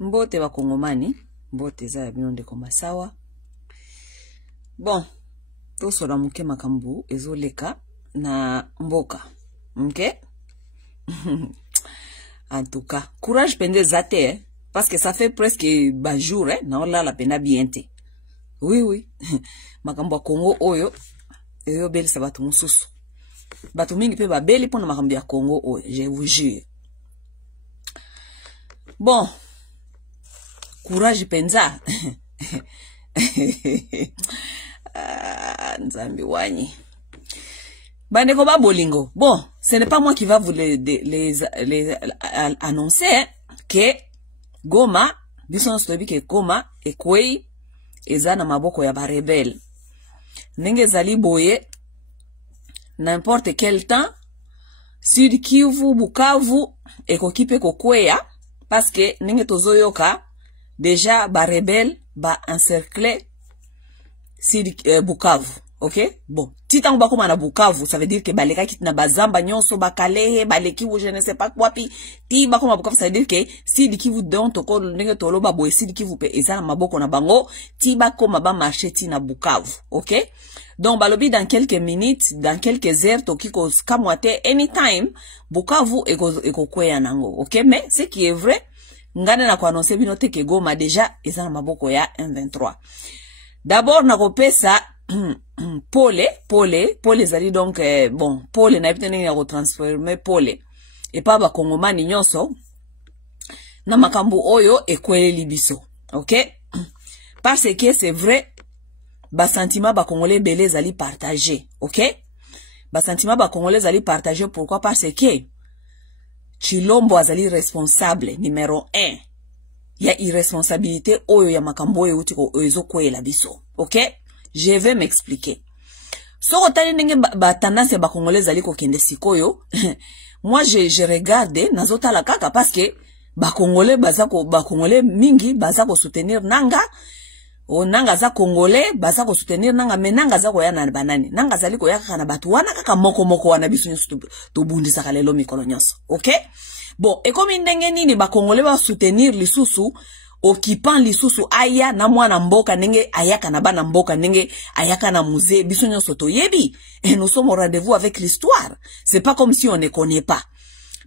Mbote wa Kongomani, mbote za binonde koma sawa. Bon, toso la muke makambu ezoleka na mboka. Ok? En tout cas, courage pende zate, parce que ça fait presque ba jour, na on la pena biente. Oui, oui. Makambu wa Congo oyo, eyo beli sa batu mususu. Batu mingi pe ba beli pona makambu ya Congo oyo, je vous jure. Bon, courage penza. Nzambi wanyi. Bandeko ba bolingo. Bon, ce n'est pas moi qui va vous les annoncer que Goma, biso stobi que Goma et Kwei eza na maboko ya ba rebelle. Nenge zali boye n'importe quel temps Sud Kivu, Bukavu ekokipe kokweya parce que nenge tozoyoka déjà ba rebelle ba encercler Sud Bukavu. Ok? Bon. Titan ba koma na Bukavu, ça veut dire que baleka kit na bazamba nyonso bakalehe, baleki ou je ne sais pas quoi pi. Ti ba koma Bukavu, ça veut dire que Sud Kivu don toko ndenge tolo ba boye Sud Kivu pe eza na maboko na bango, ti ba koma ba marché ti na Bukavu. Ok? Donc balobi dans quelques minutes, dans quelques heures tokiko kamwate anytime Bukavu eko kweya nango. Ok? Mais ce qui est vrai, ngane na kwa annoncer binote ke Goma déjà eza na maboko ya M23. D'abord nakopesa Pole zali donc bon Pole na epitene ya retransformer Pole et pas ba Kongomani nyonso na makambu oyo ekweli biso. OK? Parce que c'est vrai ba sentiment ba Congolais belé zali partager. OK? Ba sentiment ba Congolais zali partager pourquoi? Parce que Chilombo azali responsable numéro 1. Ya irresponsabilité oyo ya makambo oyo utiko oyo kwela biso. OK? Je vais m'expliquer. So otali ndenge ba tendance ba Congolais zali ko kende sikoyo. Moi je regarde nazota la kaka parce que ba Congolais ba Congolais mingi bazako soutenir nanga. O nanga za Congolais bazako soutenir nanga menanga za ko yana na banani. Nanga zali ko yaka na batu wana kaka moko wana biso nyoso to bundisa kalelo mikolo nyonso. OK? Bon, et comme ndenge nini ba Congolais ba soutenir lisusu occupant lisusu aya na mwana mboka nenge ayaka na bana mboka nenge ayaka na musée biso nyonso toyebi et nous sommes au rendez-vous avec l'histoire. C'est pas comme si on ne connaît pas.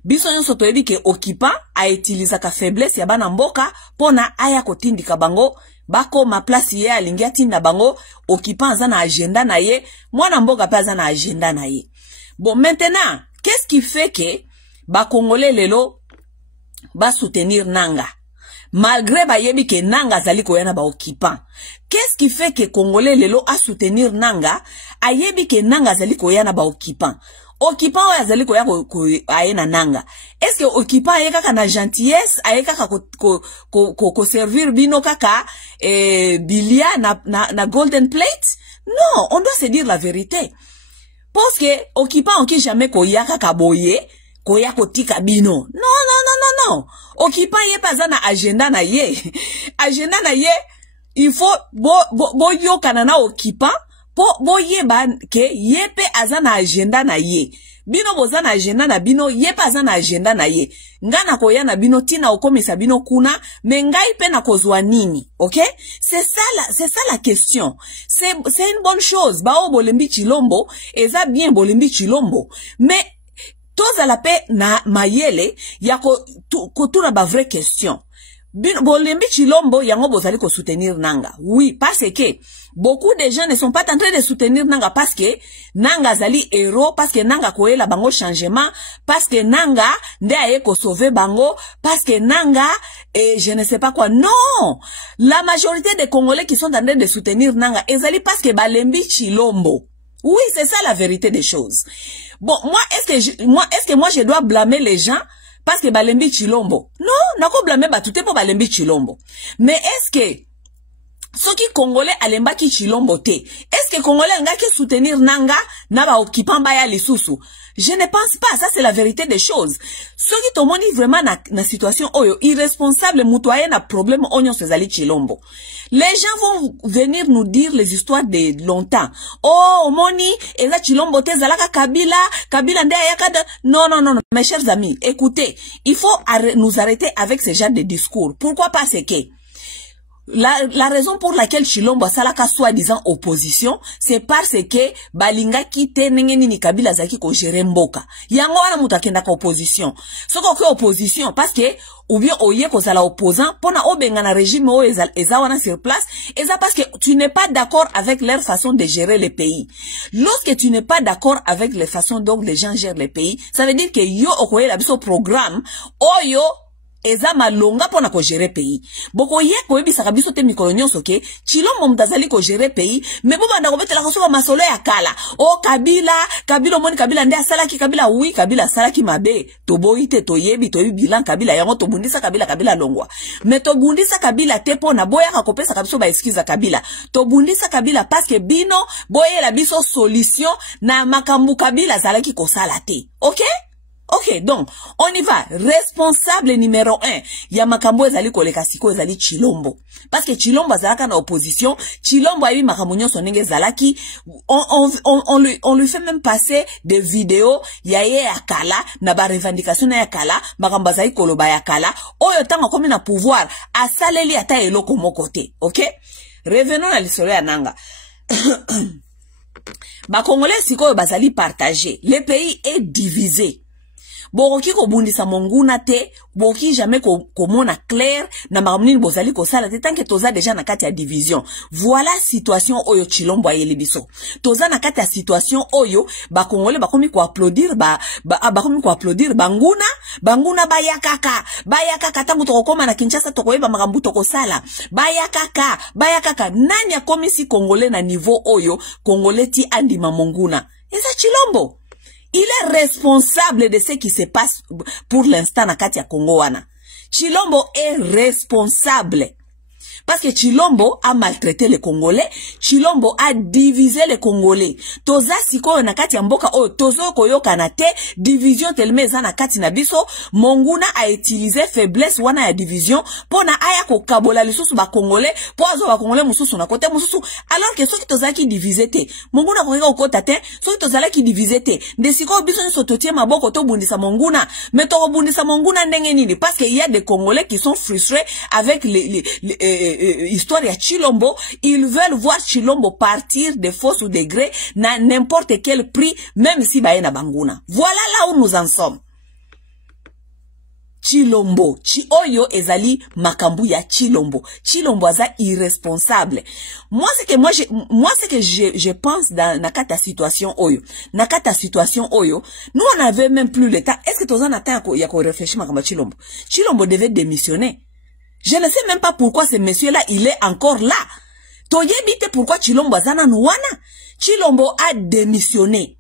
Biso nyonso toyebi ke occupant a utilisé ka faiblesse ya bana mboka pona aya kotindika bango bako ma place ye alingi atinda bango occupant za na agenda na ye mwana mboka pa za na agenda na ye. Bon, maintenant, qu'est-ce qui fait que ba Congolais lelo ba soutenir nanga? Malgré ba yebi ke nanga zali koyana ba occupant. Qu'est-ce qui fait que Congolais lelo a soutenir nanga a yebi ke nanga zali koyana ba occupant? Occupant wa zali koya ayena nanga. Est-ce que occupant ayeka kana gentillesse ayeka ko servir bino kaka bilia na golden plate? Non, on doit se dire la vérité. Parce que occupant oki jamais koyaka kaboye koya kotika bino. Non. Occupant ye pas na agenda na ye. Agenda na ye, il faut bo yo kanana occupant bo ye ba ke ye pe azana agenda na ye. Bino boza na agenda na bino ye pa azana agenda na ye. Ngana koya na bino tina okomisa bino kuna me ngai pe na kozwa nini. OK? C'est ça la question. C'est une bonne chose. Ba o bolembi Chilombo, eza bien bolembi Chilombo. Mais toza la paix na mayele ya ko tuna ba vraie question. Bolembi Chilombo yango bozali ko soutenir nanga. Oui, parce que beaucoup de gens ne sont pas en train de soutenir nanga parce que nanga zali héros, parce que nanga koela bango changement, parce que nanga nde aye ko sauver bango, parce que nanga je ne sais pas quoi. Non, la majorité des Congolais qui sont en train de soutenir nanga ezali parce que balembi Chilombo. Oui, c'est ça la vérité des choses. Bon, est-ce que moi je dois blâmer les gens parce que balembi Chilombo? Non, nako blâmer batute pour balembi Chilombo. Mais est-ce que ceux qui Congolais alemba ki Chilombo te? Est-ce est-ce que Congolais nga qui soutenir nanga na ba occupant baya lisusu? Je ne pense pas, ça c'est la vérité des choses. Ceux qui te montrent vraiment na situation oyo irresponsable mutoyen na problème onyo sezali Chilombo. Les gens vont venir nous dire les histoires de longtemps. Oh, moni, eza Chilombo te zalaka Kabila nde ayaka. Non, mes chers amis, écoutez, il faut nous arrêter avec ce genre de discours. Pourquoi pas c'est que la raison pour laquelle Chilombo salaka soi-disant opposition, c'est parce que balinga kite nengeni ni Kabila zaki ko gérer mboka. Yango wana mutakenda ka opposition. Soko ke opposition parce que ou bien oye ko sala opposant pona obenga na régime o eza wana sur place, eza parce que tu n'es pas d'accord avec leur façon de gérer le pays. Lorsque tu n'es pas d'accord avec les façons dont les gens gèrent le pays, ça veut dire que yo okoye la biso programme oyo eza malonga pona ko gérer pays. Boko ye ko ebisa biso te mikolo nyonso ke Chilombo mtazali ko gérer pays, mais bo banda ko betela ko soba masolo ya kala. O Kabila moni Kabila nde asalaki Kabila oui Kabila salaki mabe. To boite to yebi to bilan Kabila yango to bundisa Kabila longwa. Mais to bundisa Kabila te pona boya ka kopesa kabiso ba excuse Kabila. To bundisa Kabila parce que bino boye la biso solution na makambu Kabila zalaki ko sala te. OK? Ok, donc, on y va. Responsable numéro 1. Ya makambo ezali koleka siko ezali Chilombo. Parce que Chilombo zalaka na opposition. Chilombo a eu makambo nyonso ndenge zalaki. On lui fait même passer des vidéos. Ya ye ya kala. Na ba revendication na ya kala. Makambo zali koloba ya kala. Oyo tanga komi na pouvoir. Asaleli ata eloko moko te. Ok? Revenons à l'histoire ya nanga. Ba Congolais siko bazali partagé. Le pays est divisé. Boki ko bundisa monguna te, boki jamais ko mona clair na makamuni bozali ko sala te tant que toza déjà na kati ya division. Voilà situation oyo Chilombo ayeli biso. Toza na kati ya situation oyo ba Congolais bakomi ko applaudir bakomi ko applaudir banguna bayakaka tangu tokoma na Kinshasa tokoyeba makambu tokosala. Bayakaka nani akomi si Congolais na niveau oyo Congolais ti andima monguna. Eza Chilombo. Il est responsable de ce qui se passe pour l'instant na kati ya Congo wana. Chilombo est responsable. Parce que Chilombo a maltraité les Congolais. Chilombo a divisé les Congolais. Toza siko na kati ya mboka oyo tozo koyoka na te division telmeza na kati na biso. Monguna a utilisé faiblesse wana ya division pona aya ko kabola lisusu ba Congolais poazo ba Congolais mususu na kote mususu alors que soki toza ki divisé te. Monguna ko ko tate soki toza ki divisé te. Ndesiko biso ni sototie maboko to bundisa Monguna. Mais to bundisa Monguna ndenge nini parce qu'il y a des Congolais qui sont frustrés avec histoire ya Chilombo. Ils veulent voir Chilombo partir de force ou de gré na n'importe quel prix, même si baye na banguna. Voilà là où nous en sommes. Chilombo, oyo ezali makambu ya Chilombo. Chilombo aza irresponsable. Moi ce que je pense dans nakata situation oyo. Nakata situation oyo, nous on avait même plus le temps. Est-ce que toza na temps ya ko réfléchir makamba Chilombo? Chilombo devait démissionner. Je ne sais même pas pourquoi ce monsieur-là, il est encore là. Toyebite pourquoi Chilombo azana nouana. Chilombo a démissionné.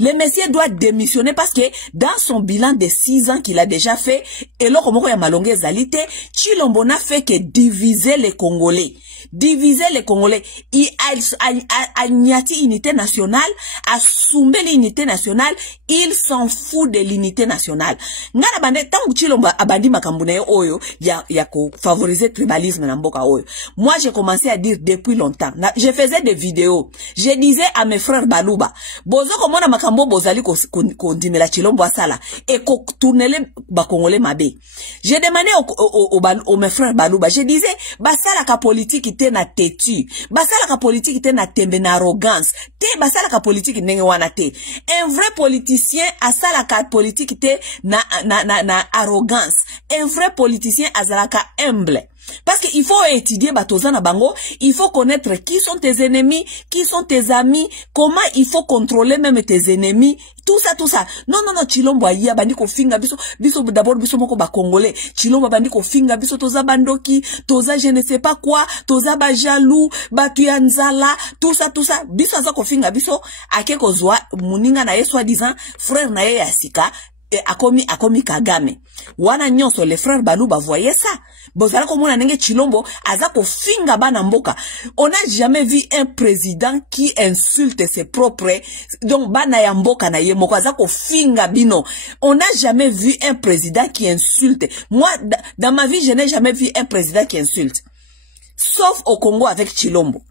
Le monsieur doit démissionner parce que dans son bilan de 6 ans qu'il a déjà fait, et là, comme on a malongé zalité, Chilombo n'a fait que diviser les Congolais. Diviser les Congolais. Il a niati unité nationale, a soumé l'unité nationale, il s'en fout de l'unité nationale. Ngana bande, tant que Chilombo abandi makambune oyo, ya ko favoriser tribalisme na mboka oyo. Moi, j'ai commencé à dire depuis longtemps. Je faisais des vidéos. Je disais à mes frères Baluba, bozo komona makambo bozali ko dimela Chilombo asala, et ko tournele ba Congolais mabe. J'ai demandé au mes frères Baluba, je disais, basala ka politique te na tetu, basala ka politique te na tembe na arrogance, te basala ka politique ndenge wana te. Un vrai politicien asala ka politique te na arrogance. Un vrai politicien asala ka humble. Parce qu'il faut étudier Batozana Bango, il faut connaître qui sont tes ennemis, qui sont tes amis, comment il faut contrôler même tes ennemis, tout ça. Non, Chilombo ya bandiko finga biso d'abord biso moko ba Congolais. Chilombo bandiko finga biso toza bandoki, toza je ne sais pas quoi, toza ba jaloux, ba tuyanzala, tout ça. Biso aza ko finga biso, ake ko zwa muninga na ye soi-disant frère na ye ya sika. akomi Kagame. Wana nyonso les frères Baluba voyaient ça. Bozala komona nenge Chilombo azako finga bana mboka. On n'a jamais vu un président qui insulte ses propres, donc bana ya mboka na ye moko azako finga bino. On n'a jamais vu un président qui insulte. Moi, dans ma vie, je n'ai jamais vu un président qui insulte. Sauf au Congo avec Chilombo.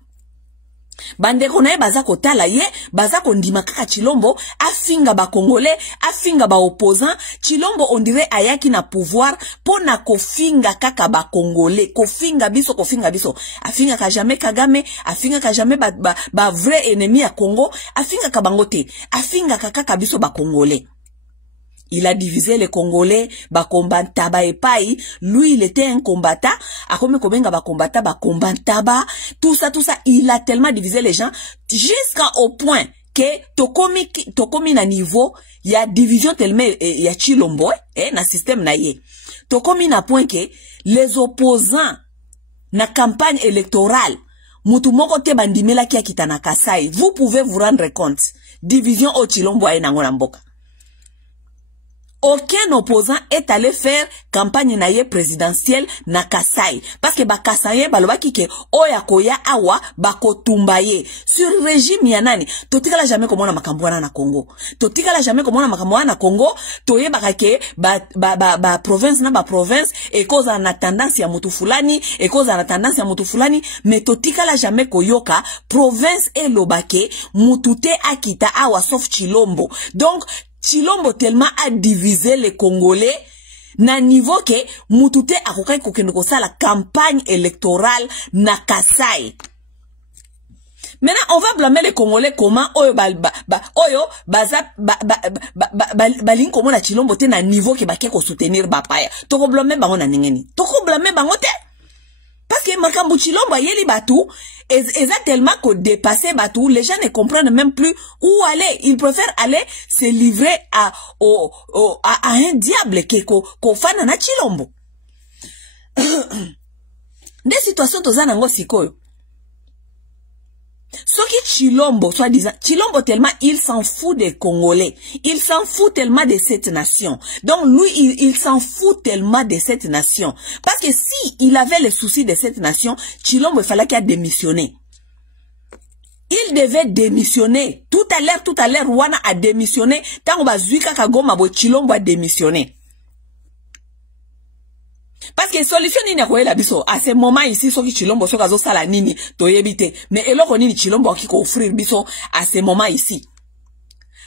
Bandeko na ye bazako tala ye, bazako ndima kaka Chilombo, afinga ba Congolais, afinga ba opposant. Chilombo on dirait ayaki na pouvoir, pona kofinga kaka ba Congolais, kofinga biso. Afinga ka jamais Kagame, afinga ka jamais ba vrai ennemi ya Congo, afinga ka bangote, afinga kaka biso ba Congolais. Il a divisé les Congolais, ba combattant ba epai. Lui, il était un combattant. A comme kobenga ba combattant, ba combattant, tout ça, il a tellement divisé les gens jusqu'au point que tokomi na niveau, il y a division tellement, il y a Chilombo, na système na ye. Tokomi na point que les opposants na campagne électorale, mutu moko te bandimela kia kitana Kasai. Vous pouvez vous rendre compte. Division au Chilombo aye nango na mboka. Aucun opposant est allé faire campagne naye présidentielle na Kasai. Parce que ba Kasai balobaki ke oya koya awa bako tumbaye. Sur régime yanani. Totikala jamais komona makambuana na Congo. Totikala jamais komona makambuana na Congo. Toye bakake ba province na ba province. E koza na tendance ya mutu fulani. E koza na tendance ya mutu fulani. Mais totikala jamais koyoka. Province e lobake. Mutute akita awa sauf Chilombo. Donc, Chilombo tellement a divisé les Congolais na niveau que mutute akokai kokende ko sala campagne électorale na Kasai. Maintenant, on va blâmer les Congolais comment oyo balin komo na Chilombo te na niveau que bake ko soutenir bapaya. Toko blâmer bango na ningeni. Toko blâmer bango te. Parce que makambu Chilombo yeli batu eza tellement que dépasser batu, les gens ne comprennent même plus où aller. Ils préfèrent aller se livrer à un diable ko fana na Chilombo. Des situations tozana ngo sikoyo. Soki Chilombo, soi-disant, Chilombo tellement il s'en fout des Congolais. Il s'en fout tellement de cette nation. Donc lui, il s'en fout tellement de cette nation. Parce que si il avait le souci de cette nation, Chilombo, il fallait qu'il a démissionné. Il devait démissionner. Tout à l'heure, Rwanda a démissionné. Tant qu'on va zuika kagoma bo Chilombo a démissionné. Parce que solution nini ya koyela biso à ce moment ici soki Chilombo soka zo sala nini toyebite mais eloko nini Chilombo ki ko offrir biso à ce moment ici.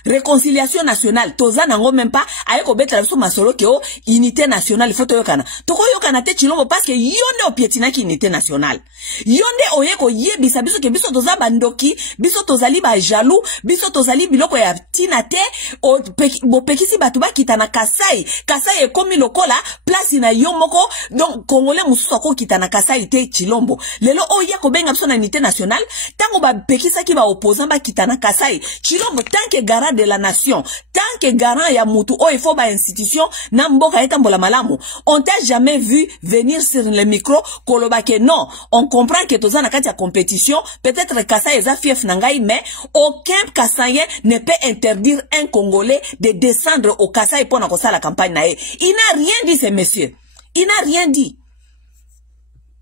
Réconciliation nationale, toza nango même pas ayeko betala biso masolo ke o unité nationale faut toyokana. Toko yokana te Chilombo parce que yonde opietina ki unité nationale. Yonde oyeko yebisa biso ke biso toza bandoki, biso tozali ba jaloux, biso tozali biloko ya tina te o bo pekisi batu ba kitana Kasai. Kasai e komi lokola place na yomoko donc Congolais mususu ko kitana Kasai te Chilombo. Lelo oya ko benga biso na unité nationale, tango ba pekisa ki ba opposant ba kitana Kasai. Chilombo tant que garant de la nation, tant que garant ya mutu o il faut ba institution na mboka etambola malamu. On t'a jamais vu venir sur le micro koloba ke non, on comprend que toza na kati ya compétition, peut-être Kasai eza fief nangai mais aucun Kasayen ne peut interdire un Congolais de descendre au Kasai pour na kosa la campagne na ye. Il n'a rien dit ce monsieur. Il n'a rien dit.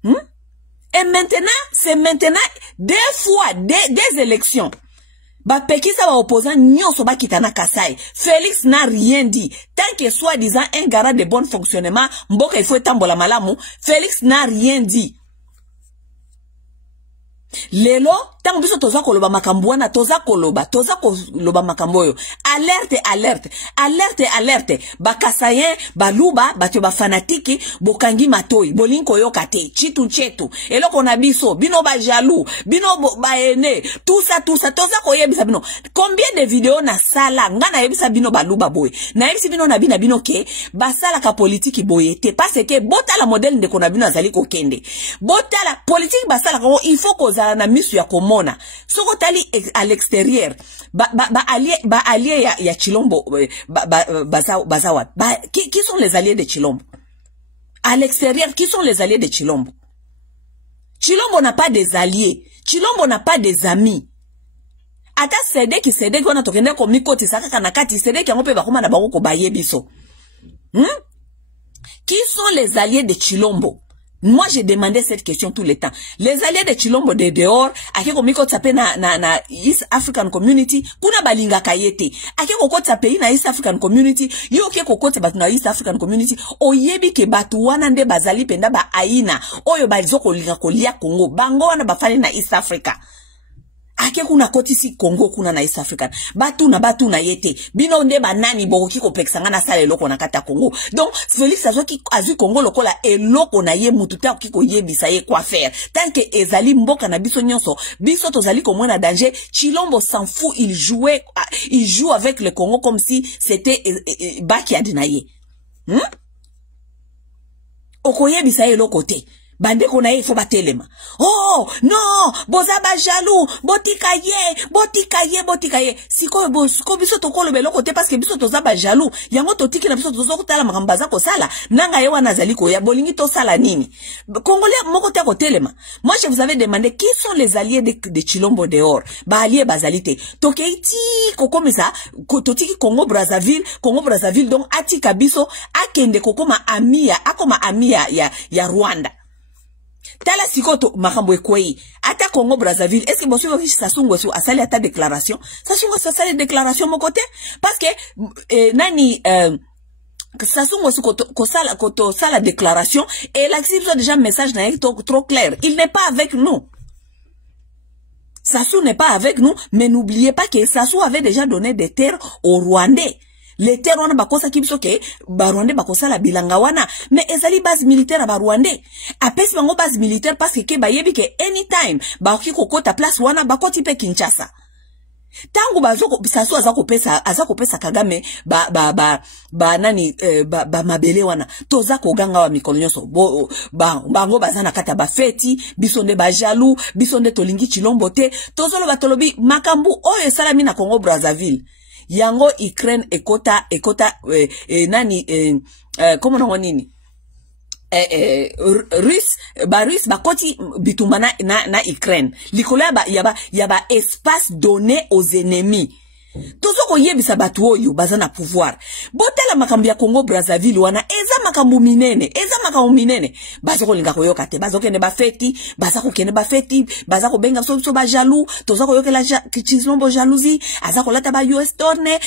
Et maintenant, c'est maintenant des fois des élections. Ba pekisa ba opposant nyonso ba kitana Kasai. Félix n'a rien dit. Tant que soi-disant un garant de bon fonctionnement, mboka il faut tambola malamu, Félix n'a rien dit. Lelo, tango biso toza koloba makambuana, toza koloba makamboyo. Alerte. Ba Kasayen, ba luba, ba tio ba fanatiki, bokangi matoi, bolinko yokate, chitu chetu. Eloko na biso, bino ba jaloux, bino ba ene, tout ça, toza koyebisa bino. Combien de vidéos na sala, nga na yebisa bino ba luba boy. Na yebisa bino na bino ke, ba sala ka politiki boyete. Parce que, bota la modèle de konabino azali kokende. Bota la politique ba sala kako, il faut koza na misu ya komona. Soko tali à l'extérieur. Allié ya Chilombo, Bazawa. Qui sont les alliés de Chilombo? À l'extérieur, qui sont les alliés de Chilombo? Chilombo n'a pas des alliés. Chilombo n'a pas des amis. ata sedeki wana tokende ko mikoti saka na kati sedeki yango pe bakoma na bango ko baye biso. Qui sont les alliés de Chilombo? Moi, j'ai demandé cette question tout le temps. Les alliés de Chilombo de dehors, akeko miko tsape na East African Community, kuna balinga kayete. Akeko ko tsape na East African Community, yo keko ko tsape na East African Community, oyebi ke batu wana nde bazali penda ba aina, oyo balizo kolinga kolia Congo, bango wana bafali na East Africa. Ake kuna koti si Congo kuna na East African. Batu na yete. Bino nde banani boko kiko peksanga na sale loko na kata Congo. Donc, Félix azu Congo loko la eloko na ye mututa kiko ye bisa ye quoi faire. Tant que ezali mboka na biso nyonso, biso tozali komwe na danger, Chilombo s'en fout, il joue avec le Congo comme si c'était Baki na ye. Okoye bisa ye loko te. Bande kona ye fo batelema. Oh, non, boza ba jaloux, botika ye. Siko biso tokolo beloko te parce que biso toza ba jaloux. Yango totiki na biso tozo kotala makambaza ko sala. Nanga ye wana zali ko ya bolingi to sala nini. Congolais moko te ko telema. Moi je vous avais demandé qui sont les alliés de Chilombo dehors. Ba alliés bazalité. Tokeiti kokomisa totiki Congo Brazzaville donc atika biso akende kokoma amia ya Rwanda. Tala sikoto makambo ekwei ata Congo Brazzaville est-ce que monsieur Sassou Nguesso a sali ata déclaration Sassou Nguesso a sali déclaration mon côté parce que nani Sassou Nguesso koto sala déclaration et là c'est déjà message na trop clair, il n'est pas avec nous. Sassou n'est pas avec nous, mais n'oubliez pas que Sassou avait déjà donné des terres aux Rwandais. Les terres wana bakosa kibiso ke Barwandais bakosa la bilanga wana mais ezali base militaire à Barwandais apesi bango base militaire parce que bayebi ke anytime bakoki kokota place wana bakoti pe Kinshasa tangu bazoko Sassou azako pesa Kagame nani mabele wana toza koganga wa mikolo nyonso bango bazana kata ba feti bisonde ba jaloux bisonde tolingi Chilombo te tozolo batolobi makambu oyo salami na Congo Brazzaville. Yango Ukraine ekota nani comment on nini Russe bakoti bitumana na Ukraine likolo yaba espace donné aux ennemis. Tozoko yebisa batu oyo bazana pouvoir. Botela makambu ya Congo Brazzaville wana eza makambu minene. Bazoko linga koyoka te. Bazoko kende ba feti, bazako benga so ba jaloux, tozako yokela Chilombo jalousie, azako lata ba US tourne,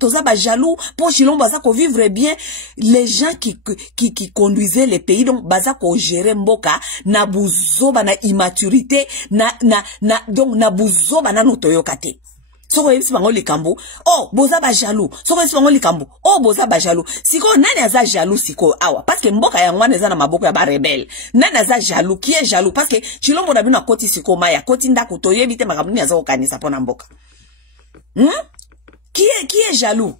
toza ba jaloux, po Chilombo azako vivre bien. Les gens qui conduisaient les pays donc bazako gérer mboka na buzoba na immaturité donc na buzoba na notoyoka te. Soko yebisi bango likambo, oh boza ba jaloux. Soko yebisi bango likambo, oh boza ba jaloux. Siko nani aza jaloux siko awa parce que mboka ya ngwana eza na maboko ya ba rebelle. Nani aza jaloux? Qui est jaloux? Parce que Chilombo na bino koti siko maya, koti ndako toyebi te makambo ni aza kokanisa pona mboka. Qui est jaloux?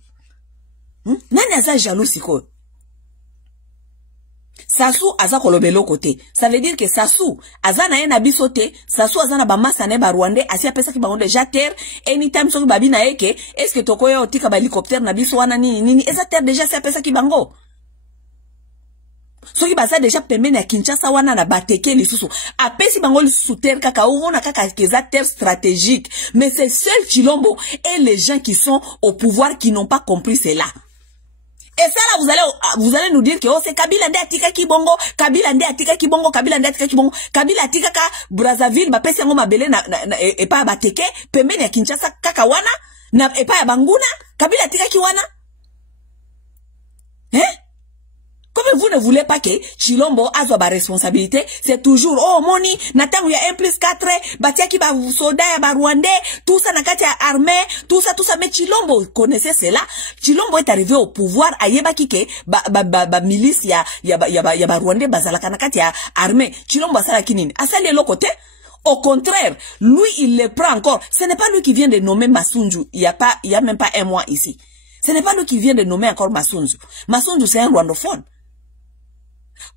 Nani aza jaloux siko? Sassou aza kolobelo côté. Ça veut dire que Sassou aza na ena bisote, Sassou aza na ba massa ne ba Rwandais, asi apesa ki bango déjà terre, anytime soki babi na eke, est-ce que tokoyo otika ba hélicoptère na biso wana nini, eza terre déjà si apesa ki bango. Soki baza déjà pembeni ya Kinshasa wana na bateke lisusu, apesi bango lisusu terre kaka ona kaka keza terre stratégique, mais c'est seul Chilombo et les gens qui sont au pouvoir qui n'ont pas compris cela. Et ça là, vous allez nous dire que oh, c'est Kabila nde atika kibongo, Kabila nde atika kibongo, Kabila atika ka Brazzaville, ba pesi yango mabele et pas bateke, pembeni ya Kinshasa kaka wana, na et pas ya Banguna, Kabila atika ki wana. Comme vous ne voulez pas que Chilombo a sa responsabilité, c'est toujours, oh, moni, natangu ya 1+4, batia ki ba soda ya ba Rwandais, tout ça nakati ya armée, tout ça, mais Chilombo connaissait cela. Chilombo est arrivé au pouvoir, ayeba kike, ba milice ya ba Rwandais, bazalaka nakati ya armée. Chilombo asala kinini? Asali l'autre côté. Au contraire, lui, il le prend encore. Ce n'est pas lui qui vient de nommer Massunju. Il y a même pas un mois ici. Ce n'est pas lui qui vient de nommer encore Massunju. Massunju, c'est un rwandophone.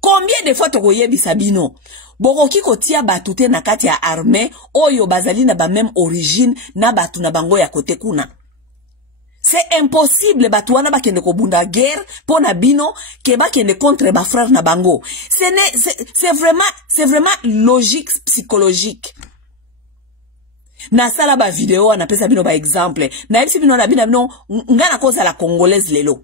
Combien de fois tokoye bisabino bokoki kotia batute na kati ya armée oyo bazali na ba même origine na batu na bango ya kote kuna. C'est impossible batu wana bakende ko bunda guerre pona bino ke bakende contre ba frère na bango. C'est vraiment logique psychologique. Na sala ba video na pesa bino ba exemple. Na yebisi bino na bino ngana koza la congolaise lelo.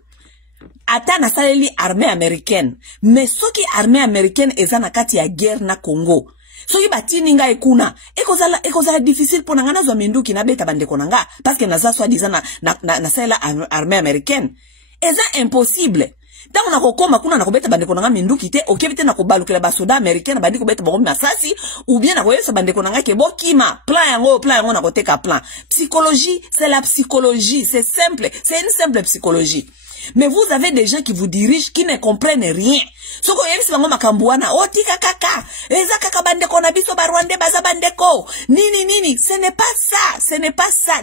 Ata na saleli armée américaine. Mais soki armée américaine eza na kati ya guerre na Congo. Soki batini nga ekuna. Ekozala difficile pour nanga nazo minduki na beta bandeko nanga. Parce que naza soit disant na salela armée américaine. Eza impossible. Tango na kokoma kuna na kobeta bandeko nanga minduki te, okebite na kobalukela basoda américaine bandi kobeta bango masasi, ou bien na koyesa bandeko nanga ke bokima, plan yango na koteka plan. Psychologie, c'est la psychologie, c'est simple, c'est une simple psychologie. Mais vous avez des gens qui vous dirigent, qui ne comprennent rien. Soko yebisi bango makambuana, oh tika kaka, eza kaka bandeko na biso ba Rwanda baza bandeko. Nini, ce n'est pas ça,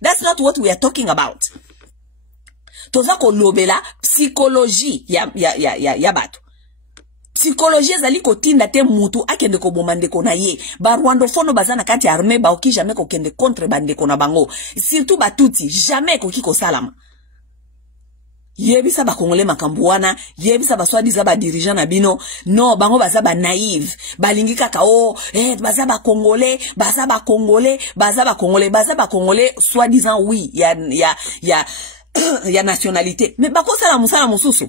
that's not what we are talking about. Toza ko lobela psychologie ya bato. Psychologie zali ko tinda te mutu akende ko bomandeko na ye. Ba Rwandofono bazana kati armée ba oki jamais ko kende contre bandeko na bango. Surtout batuti jamais ko kiko salama. Yebisa ba Congolais makambuana, yebisa ba soi-disant ba dirigeant na bino, non bango baza ba naïve, balingi kaka baza ba Congolais, baza ba Congolais soi-disant oui, ya nationalité. Mais bako sala musala mususu.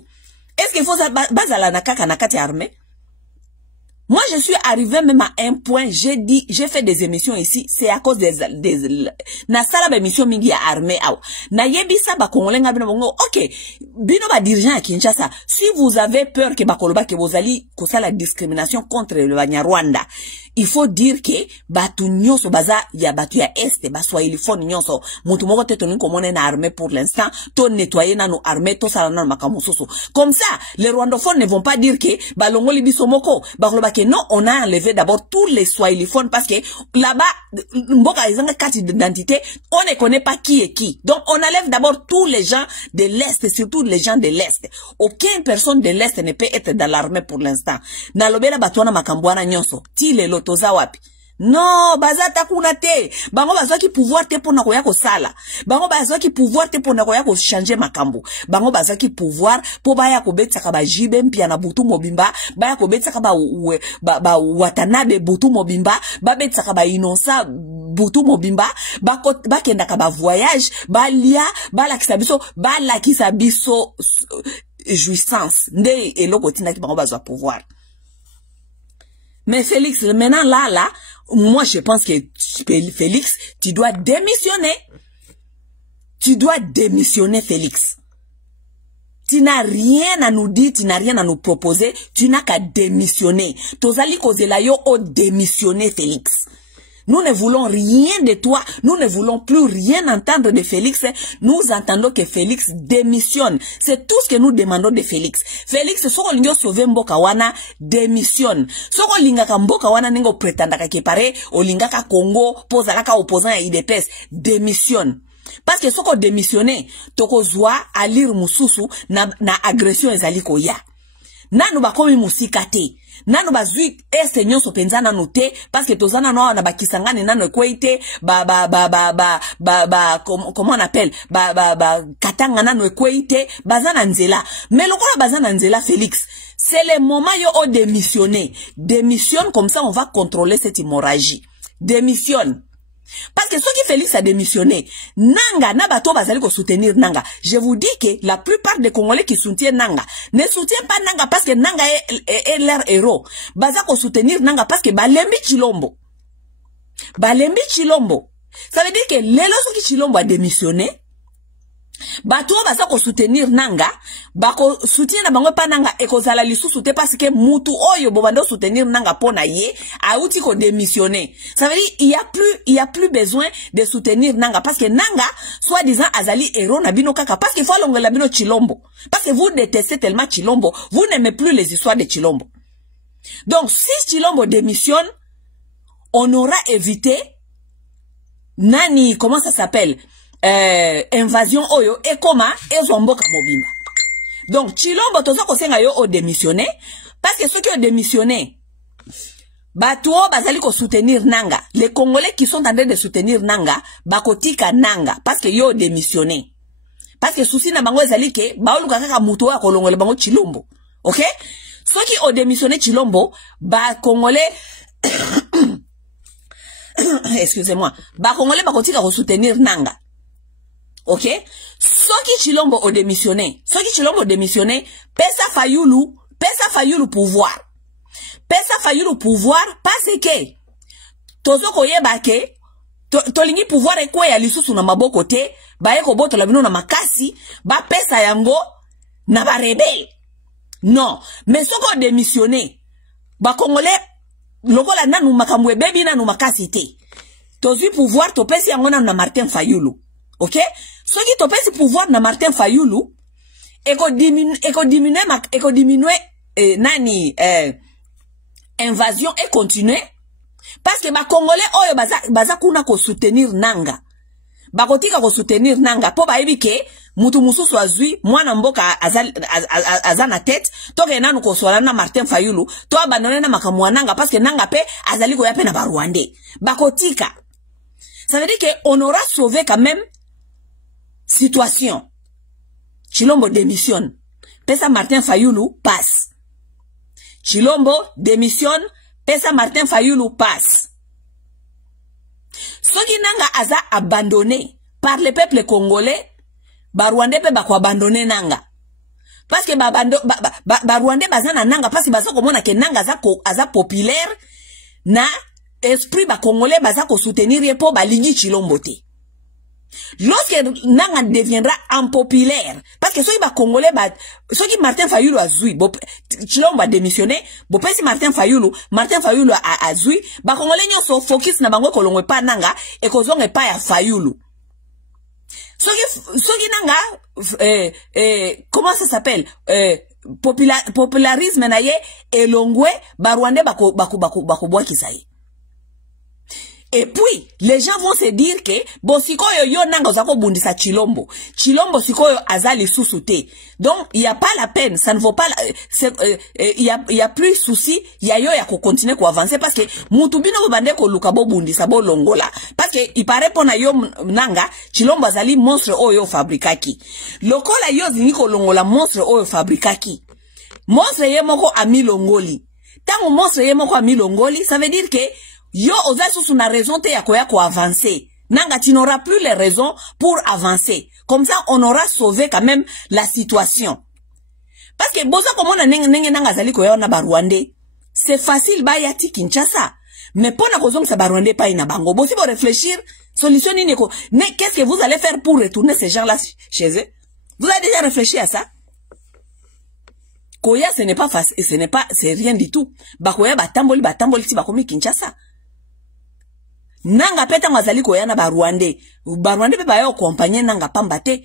Est-ce qu'il faut bazala na kaka na kati armée? Moi, je suis arrivé même à un point, j'ai fait des émissions ici, c'est à cause des na sala ba émission mingi ya armée aw. Na yebisa ba Congolais nga bino bongo, OK, bino ba dirigeant à Kinshasa, si vous avez peur que bakoloba que vous allez kosa la discrimination contre le Banyarwanda, il faut dire que batu nyonso baza ya batu ya este ba swahiliphone nyonso mutu moko te toni komona na armée pour l'instant to nettoyer na no armée to sala na makamususu. Comme ça les rwandophones ne vont pas dire que balongoli biso moko bakoloba que non, on a enlevé d'abord tous les swahiliphones parce que là-bas mboka ezanga carte d'identité, on ne connaît pas qui est qui. Donc on enlève d'abord tous les gens de l'est, surtout les gens de l'est. Aucune personne de l'est ne peut être dans l'armée pour l'instant. Na lobela batwana makambwana nyonso ti lelo toza wapi. Non, bazata kuna te. Bango bazwa ki pouvoir te pona koya ko sala. Bango bazwa ki pouvoir te pona koya ko changer makambo. Bango bazwa ki pouvoir po baya ko betaka ba jibe mpia na butu mobimba, baya ko betaka ba watanabe butu mobimba, ba betaka ba inonsa butu mobimba, ba kenda ka ba voyage, ba lia, ba lakisa biso jouissance. Nde eloko tina ki bango bazwa pouvoir. Mais Félix, maintenant là, moi je pense que Félix, tu dois démissionner. Tu dois démissionner, Félix. Tu n'as rien à nous dire, tu n'as rien à nous proposer, tu n'as qu'à démissionner. Tozali kozelayo o démissionner, Félix. Nous ne voulons rien de toi, nous ne voulons plus rien entendre de Félix. Nous entendons que Félix démissionne. C'est tout ce que nous demandons de Félix. Félix, soko lingyo sauver mboka wana, démissionne. Soko lingaka mboka wana ningo pretendaka kepare, o lingaka Congo, pozalaka opposant ya IDPS, démissionne. Parce que soko démissionner, toko zwa à lire mususu na agression ezali koya. Nanu bakomi musika te. Nanu bazui este nyonso penzana note parce que tozana no na bakisangane nanu ekweite comment on appelle katanga nanu ekweite bazana nzela. Mais lokola bazana nzela, Félix, c'est le moment yo o démissionner. Démissionne, comme ça on va contrôler cette hémorragie. Démissionne. Parce que ceux qui Félix a démissionné, Nanga, Nabato bazali ko soutenir Nanga. Je vous dis que la plupart des Congolais qui soutiennent Nanga ne soutiennent pas Nanga parce que Nanga est leur héros. Baza ko soutenir Nanga parce que Balembi Chilombo. Balembi Chilombo. Ça veut dire que Lelo qui Chilombo a démissionné. Bato baza ko soutenir Nanga, bako soutenir na bango pa Nanga ekozala lisusu te parce que mutu oyo bobando soutenir Nanga pona ye auti ko démissionner. Ça veut dire il y a plus besoin de soutenir Nanga parce que Nanga soi-disant azali héros na bino kaka parce qu'il faut longola bino Chilombo. Parce que vous détestez tellement Chilombo, vous n'aimez plus les histoires de Chilombo. Donc si Chilombo démissionne, on aura évité nani, comment ça s'appelle? Invasion oyo ekoma ezomboka mobimba. Donc Chilombo tozo kosenga yo o démissionner parce que ceux qui ont démissionné bato bazali ko soutenir Nanga. Les Congolais qui sont en train de soutenir Nanga bakotika Nanga parce que yo démissionné. Parce que souci na bango ezali ke baoluka kaka muto wa kolongola bango Chilombo. OK? Ceux qui ont démissionné Chilombo ba Congolais excusez-moi, ba Congolais ba kotika ko soutenir nanga. OK? Soki Chilombo o démissionné, pesa Fayulu pouvoir. Pesa Fayulu pouvoir parce que tozo koyeba ke tolingi pouvoir ekwe ya lisusu na maboko te, ba eko boto la bino na makasi, ba pesa yango na ba rebelle. Non, mais soko démissionné, ba Congolais lokola nanu makamwe bebi nanu makasi te. Tozi pouvoir to pesi yango na Martin Fayulu. OK? Soki to pesi pouvoir na Martin Fayulu, eko diminuer invasion et continuer parce que ba Congolais oyo baza kuna ko soutenir nanga. Ba kotika ko soutenir nanga po ba ebike mutu mususu azui mwana mboka azana tête toke nanu ko sola na Martin Fayulu to abandonner na makamwa nanga parce que nanga pe azali ko yape na ba Rwandais. Ba kotika. Ça veut dire que on aura sauvé quand même situation. Chilombo démissionne. Pesa Martin Fayulu passe. Chilombo démissionne. Pesa Martin Fayulu passe. Soki nanga aza abandonné par le peuple congolais, ba Rwandais pe ba ko abandonner nanga. Parce que ba Rwandais bazana nanga parce que baza komona ke nanga aza populaire na esprit ba Congolais baza ko soutenir yepo ba ligi Chilombo te. Lorsque nanga deviendra impopulaire, parce que ceux qui Congolais, ceux qui Martin Fayulu a zoui, Chilombo a démissionné, si Martin Fayulu a zoui, ba Congolais nyo so focus na bango kolongwe pa nanga, et kozonge pa ya Fayulu. Ceux qui nanga, comment ça s'appelle, popularisme na ye, elongwe, ba Rwandais bako bwa kisaye. Et puis, les gens vont se dire que, bon, sikoyo yo nanga zako bundisa Chilombo sikoyo azali susute. Donc, il n'y a pas la peine, ça ne vaut pas, il y a plus souci, il y a yo ya ko continuer ko avancer parce que, mutubino bande ko lukabo bundisa bo longola. Parce que, il paraît pona yo nanga, Chilombo azali monstre oyo fabrikaki. Lokola yo zini ko longola monstre oyo fabrikaki. Monstre ye moko ami longoli. Tango monstre ye moko ami longoli, ça veut dire que, yo oza sous na raison te ya koya ko avancer. Nanga tu n'auras plus les raisons pour avancer. Comme ça on aura sauvé quand même la situation. Parce que boza komona nenge nanga zali koya na ba Rwandais. C'est facile ba yati Kinshasa. Mais pona kozong sa ba Rwandais pa ina bango. Bosi bo réfléchir solution ni neko. Mais qu'est-ce que vous allez faire pour retourner ces gens-là chez eux? Vous avez déjà réfléchi à ça? Koya ce n'est pas facile, c'est rien du tout. Ba koya ba tamboli ti ba komi Kinshasa. Nanga peta ngazali koya na ba Rwandais pe ba yo accompagner nanga pamba te.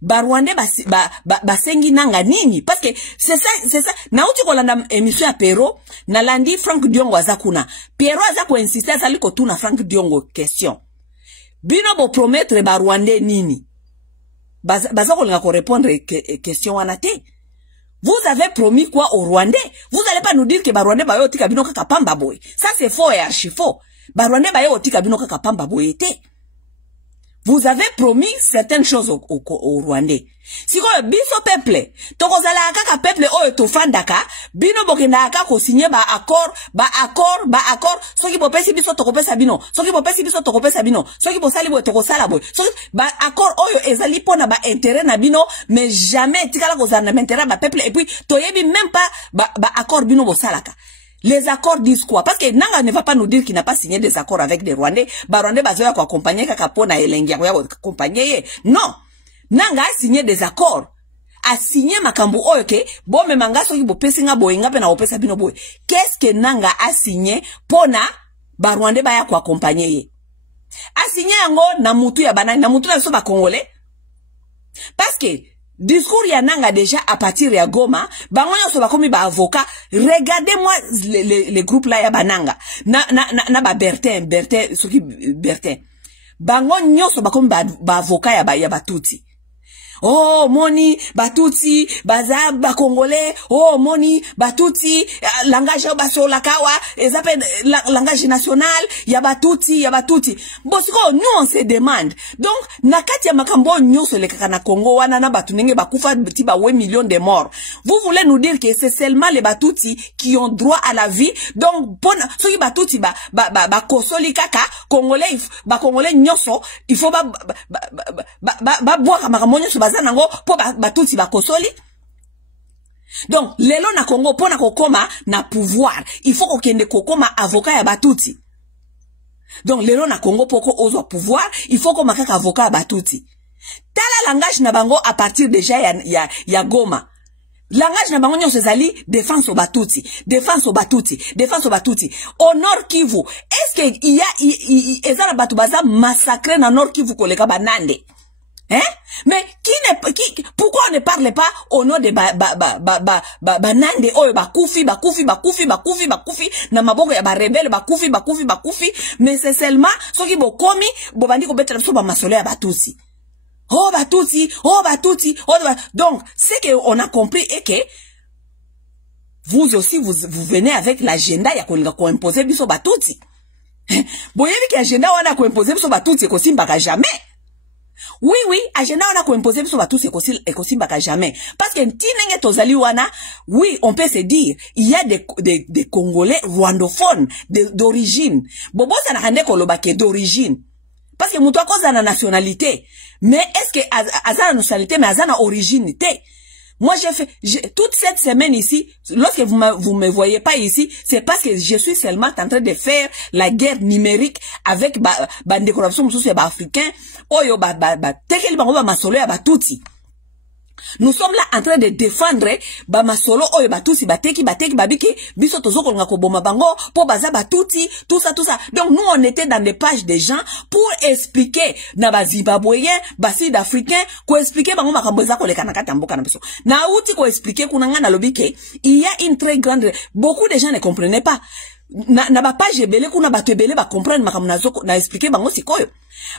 Ba Rwandais ba sengi nanga nini parce que c'est ça na uti ko landa émission ya Pero na landi Frank Diongo azakuna. Pero azako insister azali ko tuna Frank Diongo question. Bino bo promettre ba Rwandais nini? Bazako linga ko répondre question wana te. Vous avez promis quoi aux Rwandais? Vous allez pas nous dire que ba Rwandais ba yo tika bino kaka pamba boy. Ça c'est faux et archi faux. Ba Rwandais ba yo tika bino kaka pamba boy te. Vous avez promis certaines choses au Rwandais. Si ko biso peuple, toko zala kaka peuple oyo to fandaka, bino bokenda aka ko signer ba accord, soki bo pesi biso toko pesa bino, soki bo pesi biso toko pesa bino, soki bo sali bo toko sala boy. Soki ba accord oyo ezali pona ba intérêt na bino, mais jamais tikala ko zana intérêt ba peuple et puis toyebi même pas ba accord bino bo salaka. Les accords disent quoi? Parce que Nanga ne va pas nous dire qu'il n'a pas signé des accords avec des Rwandais. Ba Rwandais bazoya ko accompagner kaka pona elengia ko accompagner. Non. Nanga a signé des accords. A signé makambu oyo ke bo me manga soki bo pesinga boyenga pe na opesa bino boy. Qu'est-ce que Nanga a signé pona ba Rwandais ba ya ko accompagner? A signé yango na mutu ya banani na mutu na so ba Congolais. Parce que discours ya Nanga déjà à partir ya Goma, bango nyoso bakomi ba avocat. Regardez-moi les groupes là ya bananga. Na ba Bertin soki Bertin. Bango nyoso bakomi ba avocat ya ba tuti. oh moni batuti baza ba congolais, oh moni batuti langage basola kawa ezape langage national ya batuti bosiko nous on se demande donc nakati ya makambo nyonso lekaka na Congo wana na batu nenge bakufa ti ba 8 millions de morts. Vous voulez nous dire que c'est seulement les batuti qui ont droit à la vie? Donc pona soki batuti ba kosoli kaka congolais nyonso il faut ba boire makambo nyonso baza nango po batuti ba kosoli. Donc lelo na Congo pona kokoma na pouvoir il faut kokende kokoma avocat ya batuti. Donc lelo na Congo poko ozo pouvoir il faut koma kaka avocat ya batuti. Tala langage na bango à partir déjà ya Goma. Langage na bango nyonso ezali défense au batuti. Au Nord Kivu, est-ce que il y a ezala batu baza massacré na Nord Kivu koleka banande? Hein? Mais pourquoi on ne parle pas au nom de banande oyo bakufi na maboko ya ba rebelle bakufi mais c'est seulement soki bokomi bobandi ko betela biso ba masolo ya batuti. Oh batuti. Donc c'est que on a compris et que vous aussi vous venez avec l'agenda ya kolinga ko imposer biso batuti. Boyebi ki agenda wana ko imposer biso batuti ko simbaka jamais. Oui, agenda wana ko imposer biso batuti ko simbaka jamais. Parce que tinenge tozali wana, oui, on peut se dire, il y a des Congolais rwandophones d'origine. Bobo ça na hande ko lobake d'origine. Parce que mutu akoza na nationalité. Mais est-ce que azana nationalité mais azana origine? Moi toute cette semaine ici, lorsque vous me voyez pas ici, c'est parce que je suis seulement en train de faire la guerre numérique avec bande corruption mususu ya ba africain oyo tekeli bango ba masolo ya batuti. Nous sommes là en train de défendre ba masolo oyo batusi bateki babiki biso tozoko nga ko boma bango po baza batuti tout ça. Donc nous on était dans des pages des gens pour expliquer na ba Zimbabwéens, ba Sud-Africains ko expliquer bango makambo za ko leka na kati mboka na biso. Na uti ko expliquer kuna nga na lobike il y a une très grande beaucoup de gens ne comprenaient pas. Na ba page ebele kuna bato ebele ba comprendre makambo na expliquer bango sikoyo.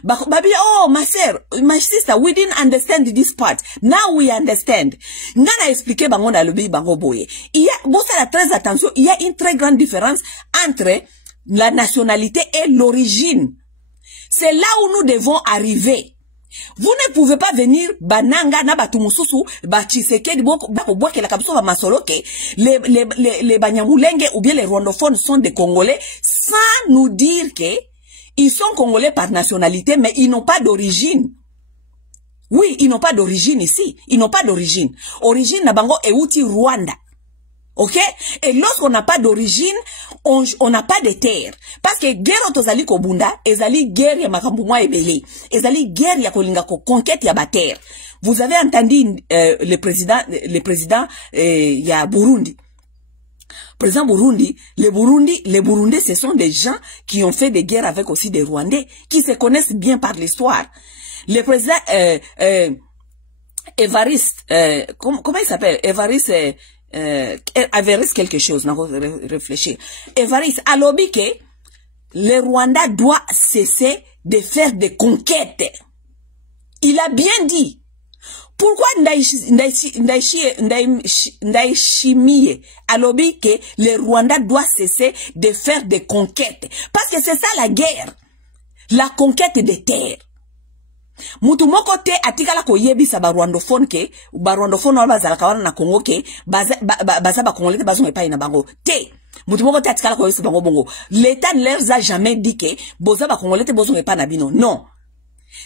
Babi, oh, my sister, we didn't understand this part. Now we understand. Ngana expliquer bango na lobi bango boye. Il y a, bon, ça la très attention, il y a une très grande différence entre la nationalité et l'origine. C'est là où nous devons arriver. Vous ne pouvez pas venir bananga na batu mususu bachisekedi bako boke la kabso ba masoloke les banyamulenge ou bien les rwandophones sont des Congolais sans nous dire que ils sont Congolais par nationalité, mais ils n'ont pas d'origine. Oui, ils n'ont pas d'origine ici. Ils n'ont pas d'origine. Origine, nabango euti Rwanda. Ok? Et lorsqu'on n'a pas d'origine, on n'a pas de terre. Parce que guerre otozali kobunda, ezali guerre ya makambumwa ebele. Ezali guerre ya kolinga ko conquête ya ba terre. Vous avez entendu le président ya Burundi. Président Burundi, les Burundais, ce sont des gens qui ont fait des guerres avec aussi des Rwandais, qui se connaissent bien par l'histoire. Le président Évariste, comment il s'appelle? Évariste quelque chose, non, réfléchir. Évariste, à l'objet que le Rwanda doit cesser de faire des conquêtes. Il a bien dit. Pourquoi Ndayishimiye a lobby que le Rwanda doit cesser de faire des conquêtes? Parce que c'est ça la guerre. La conquête des terres. Mutu moko te atikala ko yebisa ba rwandophone ke ba rwandophone wala bazalaka wana na Congo ke baza ba congolais bazonga epai na bango te. Mutu moko te atikala ko yebisa bango bongo. L'État ne leur a jamais dit que boza ba congolais te bazonga epai na bino. Non.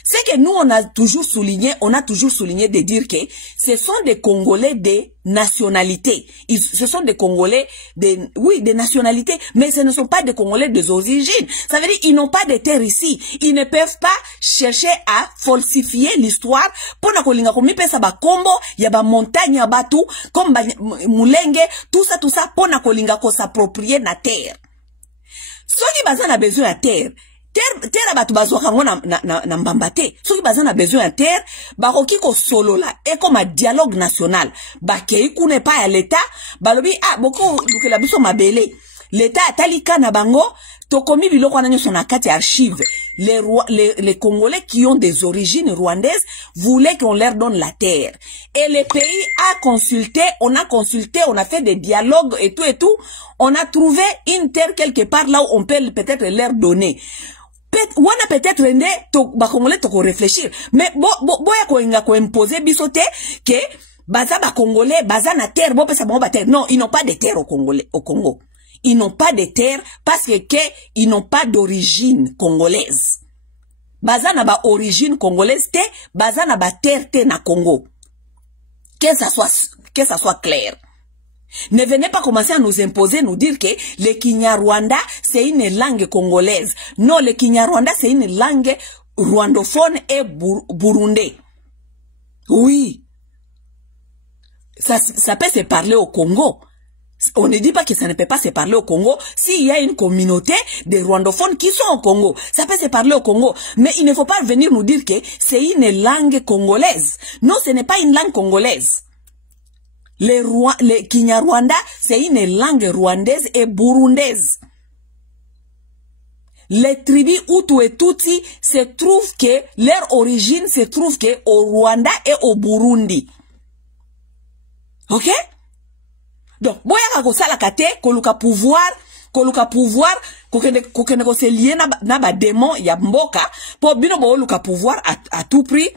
C'est que nous, on a toujours souligné de dire que ce sont des Congolais de nationalité. Ce sont des Congolais de nationalité, mais ce ne sont pas des Congolais des origines. Ça veut dire qu'ils n'ont pas de terre ici. Ils ne peuvent pas chercher à falsifier l'histoire pour na kolinga komi pesa ba kombo, ya ba montagne ya batu, comme ba mulenge, tout ça pour na kolinga ko s'approprier na terre. Soki bazana besoin de terre. Terre batu bazwa kango na mbambate. Soki bazana besoin de terre, baroki ko solola et comme un dialogue national. Bakei kune pa ya l'État, balobi boko lukela biso mabele. L'État atalika na bango, tokomi biloko wana nyoso na kati archive. Les Congolais qui ont des origines rwandaises voulaient qu'on leur donne la terre. Et le pays a consulté, on a fait des dialogues et tout. On a trouvé une terre quelque part là où on peut peut-être leur donner. On a peut-être rendé, Congolais toko réfléchir. Mais boya ko imposer bisote que baza ba Congolais, baza na terre, bo pesa ba terre. Non, ils n'ont pas de terre au Congo. Ils n'ont pas de terre parce que ils n'ont pas d'origine congolaise. Baza na ba origine congolaise te, baza na ba terre te na Congo. Que ça soit clair. Ne venez pas commencer à nous imposer, nous dire que le Kinyarwanda, c'est une langue congolaise. Non, le Kinyarwanda, c'est une langue rwandophone et burundais. Oui. Ça peut se parler au Congo. On ne dit pas que ça ne peut pas se parler au Congo. S'il y a une communauté de rwandophones qui sont au Congo, ça peut se parler au Congo. Mais il ne faut pas venir nous dire que c'est une langue congolaise. Non, ce n'est pas une langue congolaise. Le Kinyarwanda, c'est une langue rwandaise et burundaise. Les tribus Hutu et Tutsi se trouvent que leur origine se trouve que au Rwanda et au Burundi. Ok? Donc, boya kako sala kate, koluka pouvoir, kokene ko se lié na ba démon ya mboka, po bino bo luka pouvoir à tout prix.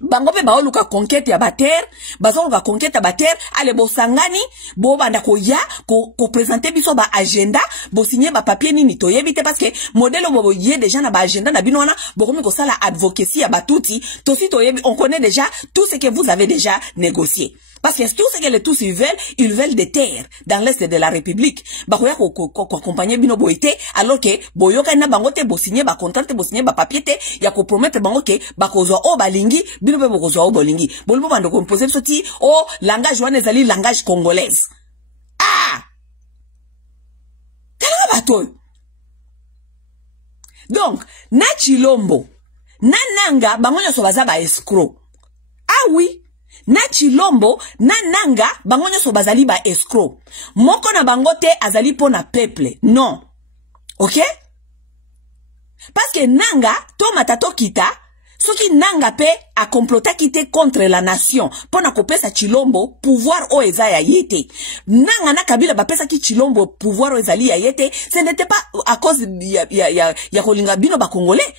Bango pe ba luka conquête ya ba terre, bazo luka conquête ya ba terre, ale bo sangani, bo banda ko ya, ko présenter biso ba agenda, bo signer ba papier nini to yebite parce que modèle bo yé déjà na ba agenda na bino wana, bo komi ko sala advocacy ya ba touti, to si to yebi, on connaît déjà tout ce que vous avez déjà négocié. Parce que tout ce que les tous ils veulent des terres dans l'est de la République. Bakoya ko accompagner bino boité alors que boyoka na bangote bo signer ba contrat bo signer ba papier te ya ko promettre bango ke bakozwa o balingi bino be bokozwa o bolingi. Bolibo bando ko imposer soti o langage wana ezali langage congolaise. Ah! Tala bato. Donc, na Chilombo, na Nanga bango nyoso baza ba escroc. Ah oui. Na Chilombo, na Nanga, bango nyoso bazali ba escroc. Moko na bangote azali po na peuple. Non. Ok? Parce que Nanga, to matato kita, soki Nanga pe a complota kite contre la nation. Po na kopesa Chilombo, pouvoir o eza ya yete. Nanga na Kabila ba pesa ki Chilombo, pouvoir o ezali ya yete. Ce n'était pas à cause ya kolinga bino ba Congolais.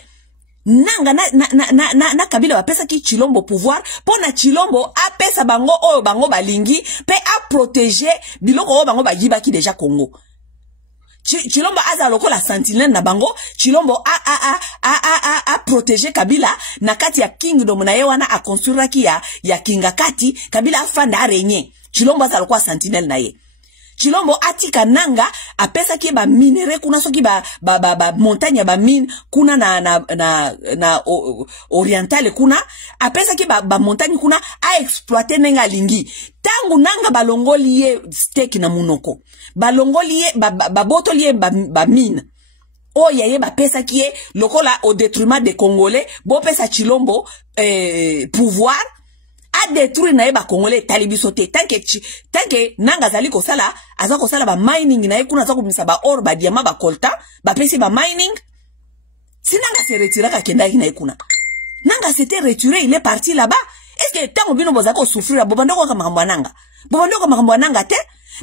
Nanga na Kabila ba pesa ki Chilombo pouvoir pona Chilombo a pesa bango oyo bango balingi pe a protéger biloko oyo bango bayiba ki déjà Congo. Chilombo aza lokola sentinelle na bango, Chilombo a protéger Kabila na kati ya kingdom na ye wana a construire ki ya kinga kati Kabila afanda arenye. Chilombo aza lokola sentinelle na ye. Chilombo atika Nanga apesa ki ba minere kuna soki ba montagne ba mine kuna na orientale kuna apesa ki ba montagne kuna a exploiter nenga lingi tangu Nanga balongoli ye steak na munoko balongoli ye ba botoli ye ba mine o yaye ba pesa ki ye lokola au détriment des Congolais bo pesa Chilombo pouvoir a détruire na ba Congolais talibisote tant que Nanga zali ko sala aza ko sala ba mining na kuna za ko bimisa ba or ba diamant ba coltan ba pesi ba mining si Nanga se retira ka kenda na kuna Nanga s'était retiré il est parti là-bas est-ce que tant bino bozako souffrir bobando ko makambo Nanga te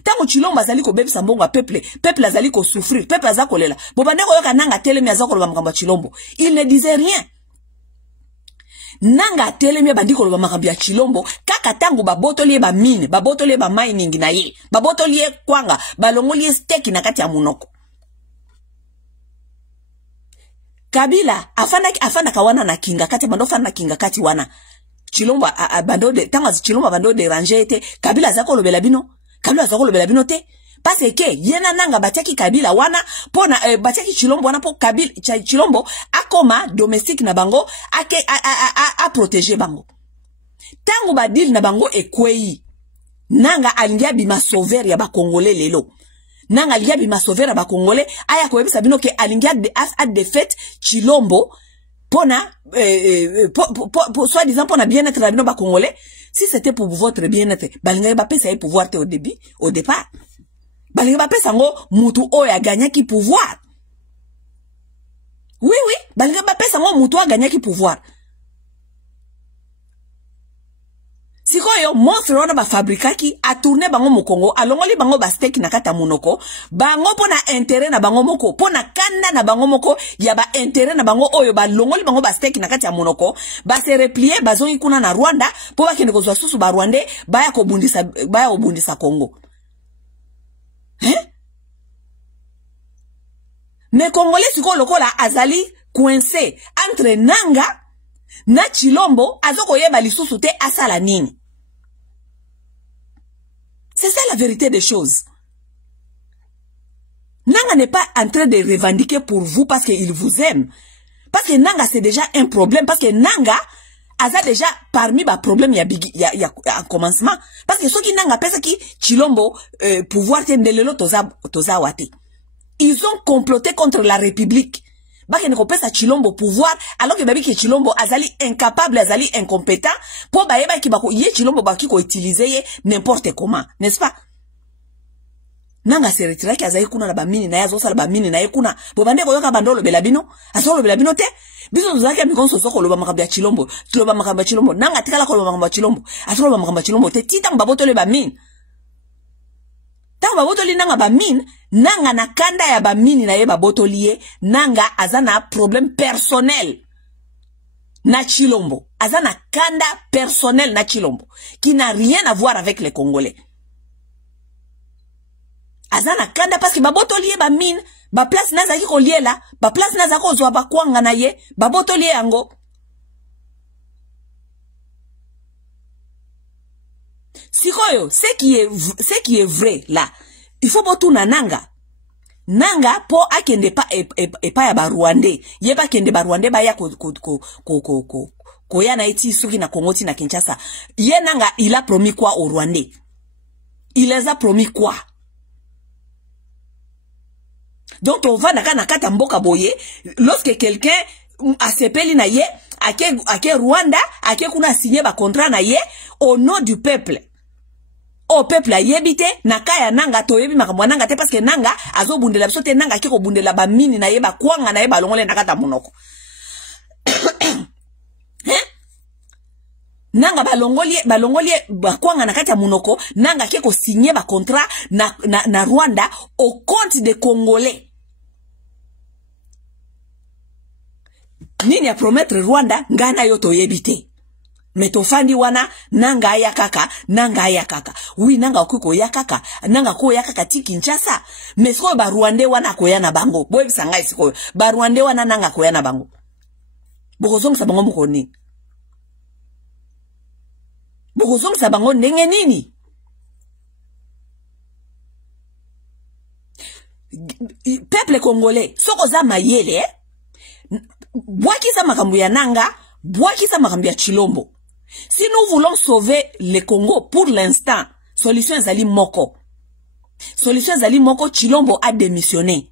tango Chilombo azali ko bebisa mbongo peuple azali ko souffrir peuple azako lela bobando ko yoka Nanga telemi azako lo makambo Chilombo il ne disait rien. Nanga telemi bandiko lo makambo ya Chilombo kaka tango babotoli ba mine babotoli ba mining na ye babotoli kwanga balongoli steak na kati ya munoko. Kabila afana kawana na kinga kati bando fana kinga kati wana Chilombo bando de tango Chilombo bando déranger ete Kabila zako lobela bino te parce que yena Nanga batiaki Kabila wana pona batiaki Chilombo wana po Kabila Chilombo akoma domestique na bango a protéger bango tango ba deal na bango ekwei Nanga alingia bima sauver ya ba Congolais lelo Nanga alingia bima sauver ya ba Congolais aya ko ebisa bino ke alingia a défaite Chilombo pona soit disant pona bien-être na bino ba Congolais si c'était pour votre bien-être balinga ba pesa pouvoir te au départ balingi bapesa ngo mutu oyo aganyaki pouvoir. Oui, balingi bapesa ngo mutu aganyaki pouvoir. Sikoyo monstre wana ba fabrikaki a tourner bango mokongo alongoli bango ba steak na kata munoko bango pona intérêt na bango moko pona kanda na bango moko ya ba intérêt na bango oyo ba longoli bango ba steak na kata munoko ba se replier bazongi kuna na Rwanda po ba kende kozwa susu ba Rwandais baya kobundisa Congo. Mais Congolais sikoyo lokola azali coincé entre Nanga na Chilombo azoko yeba lisusu te asala nini. C'est ça la vérité des choses. Nanga n'est pas en train de revendiquer pour vous parce qu'il vous aime. Parce que Nanga c'est déjà un problème. Parce que Nanga a déjà parmi les problèmes il y a un commencement. Parce que ceux qui Nanga pensent que Chilombo pouvoir tendelelo toza wate. Ils ont comploté contre la République. Baki ne kopesa Chilombo pouvoir alors que babi ki Chilombo azali incapable, azali incompétent pour baeba ki bako ye Chilombo baki ko utiliser n'importe comment, n'est-ce pas? Nanga se retira ki azali kuna na bamini na yazo sala bamini na ye kuna bo bande ko yoka bandolo belabino asolo belabino te biso tuzaki mikonso soko loba makambo ya Chilombo tuloba makambo ya Chilombo nanga tikala ko loba makambo ya Chilombo asolo loba makambo ya Chilombo te tita mbaboto le bamini ta babotoli nanga bamine nanga na kanda ya bamini na ye babotoli ye nanga azana problème personnel na Chilombo azana kanda personnel na Chilombo qui n'a rien à voir avec les Congolais azana kanda parce que babotoli ye bamine ba place naza ki ko liela ba place naza ko zwa bakwanga na ye babotoli yango. Sikoyo, ce qui est vrai là, il faut botu na Nanga. Nanga po akende pa ya ba Rwandais. Ye ba kende ba Rwandais ba ya ko ya na iti suki na Kongoti na Kinshasa. Ye Nanga il a promis quoi aux Rwandais? Il les a promis quoi? Donc on va na kata mboka boye lorsque quelqu'un a sepeli na ye ake Rwanda ake kuna signé ba contrat na ye au nom du peuple. Au peuple a yebite na kaya Nanga to yebi makambo Nanga te parce que Nanga azo bundela biso te Nanga ke ko bundela ba mini na ye ba kwanga na ye ba longole na kata munoko. Nanga ba longoli ba kwanga na kata munoko Nanga ke ko signer ba contrat na Rwanda au compte des Congolais. Nini a promettre Rwanda ngana yo to yebite. Metofandi wana Nanga ya kaka. Oui Nanga okuko ya kaka. Nanga ko ya kaka ti Kinshasa. Mais siko ba Rwandais wana ko ya na bango. Boye bisanga siko. Ba Rwandais wana Nanga ko ya na bango. Bokozong sa bango mukoni. Bokozong sa bango ndenge nini? Peuple congolais, soko za mayele bwaki sa makambo ya Nanga, bwaki sa makambo ya Chilombo. Si nous voulons sauver le Congo pour l'instant, solution zali moko. Solution zali moko, Chilombo a démissionné.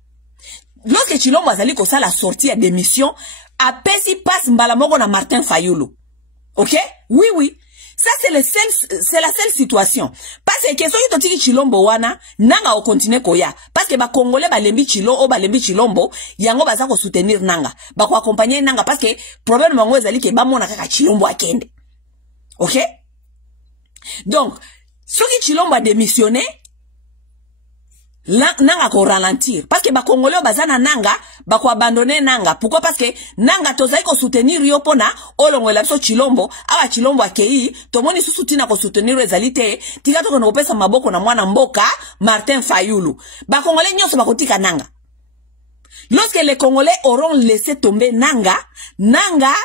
Lorsque Chilombo a zali kosa la sortie à démission, apesi passe mbala moko na Martin Fayulu. OK? Oui. Ça c'est la seule situation. Parce que question qui totiki Chilombo wana Nanga o continue koya parce que ba Congolais ba lembi Chilombo yango baza ko soutenir Nanga ba ko accompagner Nanga parce que problème bango ezali ke ba mona kaka Chilombo akende. OK? Donc ce qui Chilombo a démissionné Nanga ko ralentir parce que ba Congolais bazana Nanga ba ko abandonner Nanga. Pourquoi? Parce que Nanga tozai ko soutenir yo pona olongwela biso Chilombo awa Chilombo akei to moni susu tina ko soutenir ezalite tika to ko pesa maboko na mwana mboka Martin Fayulu. Ba Congolais nyonso ba kotika Nanga. Lorsque les Congolais auront laissé tomber Nanga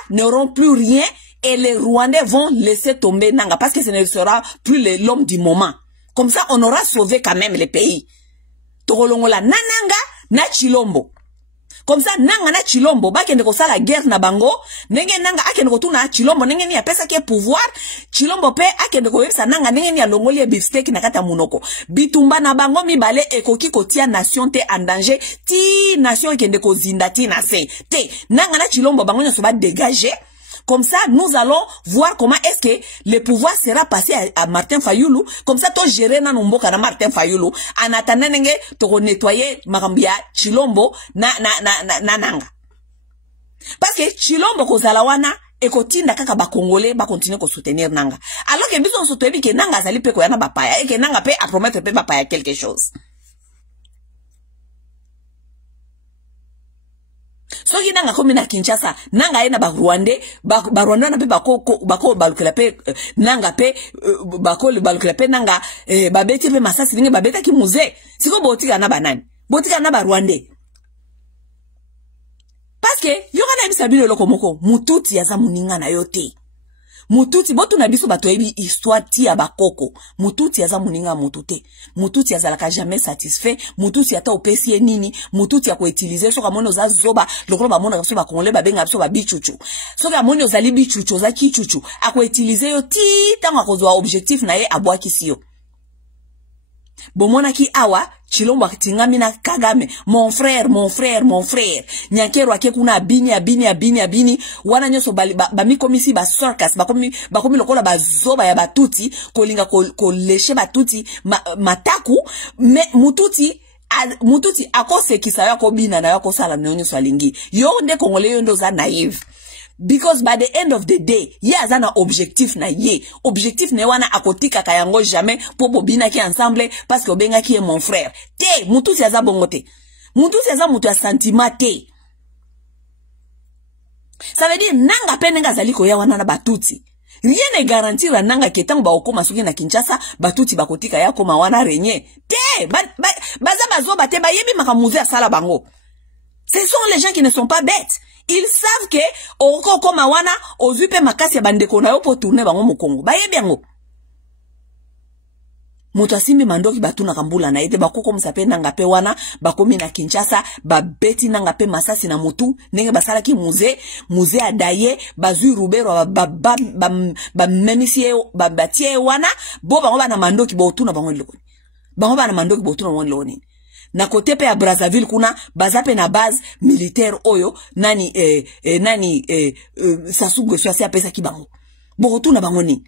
n'auront plus rien et les Rwandais vont laisser tomber Nanga parce que ce ne sera plus l'homme du moment. Comme ça on aura sauvé quand même le pays. Tolongola na Nanga na Chilombo. Comme ça Nanga na Chilombo bakende ko sala guerre na bango nenge Nanga akende ko tuna Chilombo nenge ni apesa ke pouvoir Chilombo pe akende ko yebisa Nanga nenge ni alongoli beefsteak na kata munoko bitumba na bango mibale ekoki kotia nation te en danger ti nation ekende ko zinda ti na se te Nanga na Chilombo bango nyoso ba dégager Comme ça, nous allons voir comment est-ce que le pouvoir sera passé à Martin Fayoulou. Comme ça, toi, gérer na numboka na Martin Fayoulou. En attendant, to nettoyer Marambia, Chilombo, nanga. Parce que Chilombo kozalawana, et kotinda kaka ba Congolais, ba continuer ko soutenir nanga. Alors que bison sotoyebi que nanga zali pe koyana bapaya, et que nanga pe a promettre pe bapaya quelque chose. Soki nanga komi na Kinshasa, nanga ena ba Rwandais, ba Rwanda na pe bako balukela pe nanga pe bako balukela pe nanga babeti pe masasi ninge babeta ki musée. Siko botika na banani. Botika na ba Rwandais. Parce que yoka na bisabilo loko moko mututi yaza muninga na yote. Mututi botu na biso bato yebi histoire ti ya bakoko. Mututi yaza muninga mutute. Mututi yaza laka jamais satisfait. Mututi yata opesi nini. Mututi ya ko utiliser so ka mono za zoba lokolo ba mona so ba kongole ba benga so ba bichuchu. So ka mono za li bichuchu za kichuchu. Ako utiliser yo ti tango akozwa objectif na ye abwa kisiyo. Bomona ki awa Chilombo akitingami na Kagame, mon frère. Nyankero ake kuna abini. Wana nyoso bami komisi ba circus, bakomi lokola bazoba ya batuti, kolinga koleshe batuti mataku, me mututi akose kisa yako bina na yako sala nyonyo swalingi. Yo nde Congolais yo ndo za naive. Because by the end of the day, ye azana objectif na ye. Objectif ne wana akotika kayango jamais po bobina ki ensemble parce que obenga ki est mon frère. Te, mutu si aza bongote. Mutu si aza mutu ya sentiment te. Ça veut dire nanga pe nenga zali koya wana na batuti. Rien ne garantit la nanga ketango ba okoma soki na Kinshasa, batuti bakotika ya koma wana renye. Te, baza bazo bate ba yebi makamuzi asala bango. Ce sont les gens qui ne sont pas bêtes. Ils savent que oko koma wana ozupe makasi ya bandeko na yo po tourner bango mokongo. Ba yebi yango. Moto asimbi mandoki batuna kambula na ete bakoko msape nanga pe wana bakomi na Kinshasa babeti nanga pe masasi na mutu nenge basala ki musée adaye bazui rubero ba memisie batie wana bo bango bana mandoki botuna bango lokoni. Bango bana mandoki botuna bango lokoni. Na kote pe ya Brazzaville kuna bazape na base militaire oyo nani Sassou Nguesso asi apesa ki bango. Bokotu na bango ni.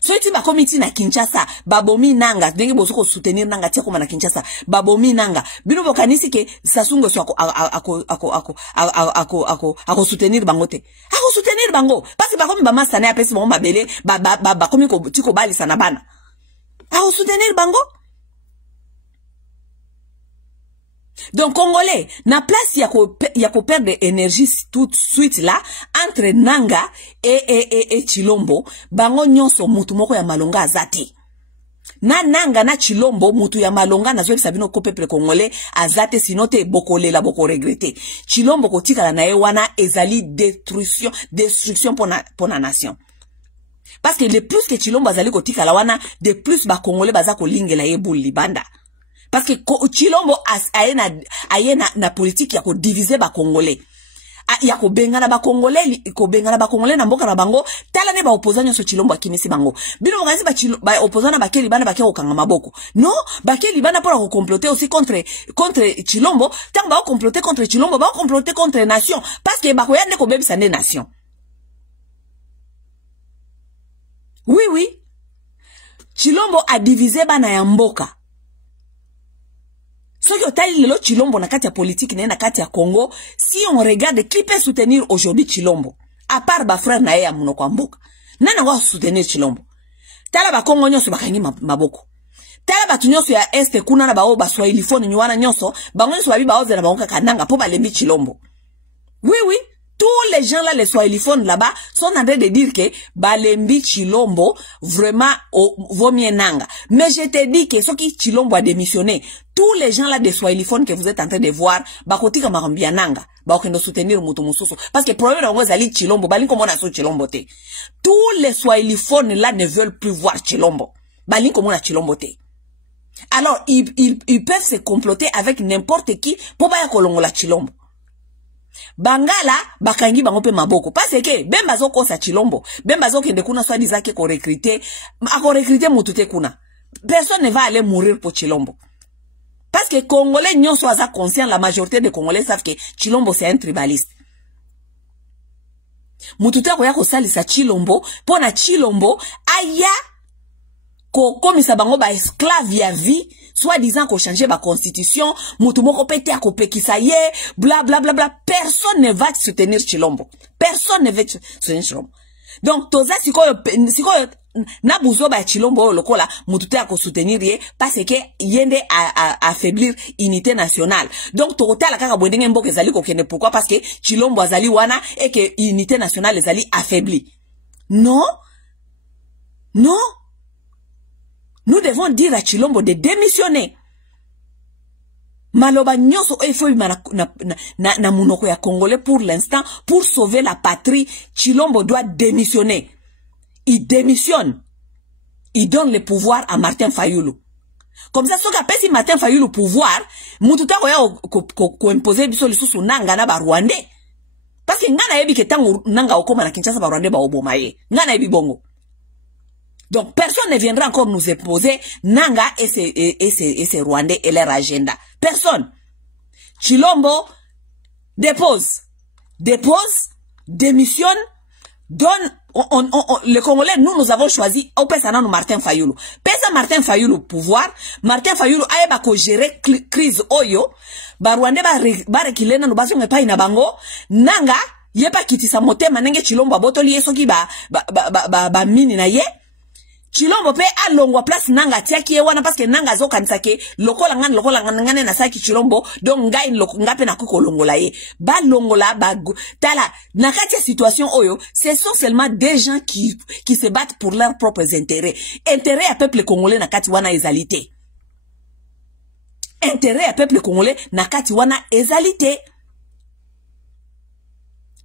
So iti bakomiti na Kinshasa babomi nanga ndenge bosoko soutenir nanga tia koma na Kinshasa babomi nanga bino bokanisi ke Sassou Nguesso ako soutenir bango te. Ako soutenir bango parce que bakomi bamasa na apesi bango mabele bakomi ko tiko bali sana bana. Ako soutenir bango. Donc Congolais, na place yako perdre énergie tout de suite là entre nanga et Chilombo, bango nyonso mutu moko ya malonga azate. Na nanga na Chilombo mutu ya malonga na zoe sabino ko peuple congolais azate sinote bokole la boko regretter. Chilombo kotika la na ye wana ezali destruction pour la nation. Parce que le plus que Chilombo azali kotika la wana, de plus ba Congolais baza ko lingela ye buli banda. Parce que Chilombo aye na politique ya ko diviser ba Congolais. Ya ko benga na ba Congolais na mboka na bango, tala ne ba opposant nyo so Chilombo akimisi bango. Bino mkanisi ba opposant na bakeli bana bakia okanga maboko. Non, bakeli bana pour ko comploter aussi contre Chilombo, tant ba comploter contre Chilombo, ba comploter contre nation parce que ba ko yande ko bebisa ne nation. Oui. Chilombo a divisé bana ya mboka. So yo tali lelo Chilombo na kati ya politique na kati ya Congo, si on regarde qui peut soutenir aujourd'hui Chilombo, à part ba frère na ye ya munoko mboka. Nana wa soutenir Chilombo. Tala ba Congo nyoso bakangi maboko. Tala ba tunyoso ya este kuna na ba Swahili phone nywana nyoso, bango nyoso babi baoze na bango kananga po balembi Chilombo. Oui. Tous les gens là, les swahiliphones là-bas, sont en train de dire que Balembi Chilombo, vraiment, vaut mieux nanga. Mais je te dis que ce qui Chilombo a démissionné, tous les gens là, des swahiliphones que vous êtes en train de voir, bakoti kama rambia nanga, bakendo soutenir mutu mususu. Parce que problème on va Chilombo, balin comme on a Chilombo te. Tous les swahiliphones là ne veulent plus voir Chilombo. Balin comme on a Chilombo te. Alors, ils peuvent se comploter avec n'importe qui pour pas kolongo la Chilombo. Bangala bakangi bango pe maboko parce que bemba zo kosa Chilombo bemba zo kende kuna swadi zake ko recruter mutute kuna personne ne va aller mourir pour Chilombo parce que Congolais nyonso aza conscient, la majorité des Congolais savent que Chilombo c'est un tribaliste. mututa ko ya ko salisa Chilombo pona Chilombo aya ko komisa bango ba esclave ya vie soit disant ko changer ba constitution mutu moko pete a ko pekisa ye bla bla bla bla. Personne ne va soutenir Chilombo, personne ne va soutenir Chilombo. Donc toza sikoyo na buzo ba Chilombo lokola mututa ko soutenir ye parce que yende a affaiblir unité nationale. Donc tokota la kaka bwendenge mboke zali ko kende. Pourquoi? Parce que Chilombo azali wana et que unité nationale ezali affaibli. Non, non. Nous devons dire à Chilombo de démissionner. Maloba nyonso efo na munoko ya Congolais pour l'instant pour sauver la patrie. Chilombo doit démissionner. Il démissionne. Il donne le pouvoir à Martin Fayulu. Comme ça, soka pesi Martin Fayulu pouvoir, mututa ko imposer biso lisusu nanga na ba Rwandais. Parce que ngana yebi ke tango nanga okoma na Kinshasa ba Rwandais ba oboma ye. Ngana yebi bongo. Donc, personne ne viendra encore nous imposer Nanga et ses Rwandais et leur agenda. Personne. Chilombo dépose, démissionne, donne, les Congolais, nous avons choisi, au Pesana, nous Martin Fayulu. Pesa Martin Fayulu pouvoir, Martin Fayulu aeba ko gérer crise oyo, ba Rwandais ba rekilena no baso ngepa ina bango, Nanga, yepa kitisa motema nenge Chilombo botoli yesoki ba mini na ye, Chilombo pe alongwa place nanga tiaki wana parce que nanga zo kanisa ke lokola ngane na saki Chilombo donc ngai ngape na kuko longola ye ba longola ba tala na kati ya situation oyo ce sont seulement des gens qui se battent pour leurs propres intérêts à peuple congolais na kati wana ezalité intérêt à peuple congolais na kati wana ezalité.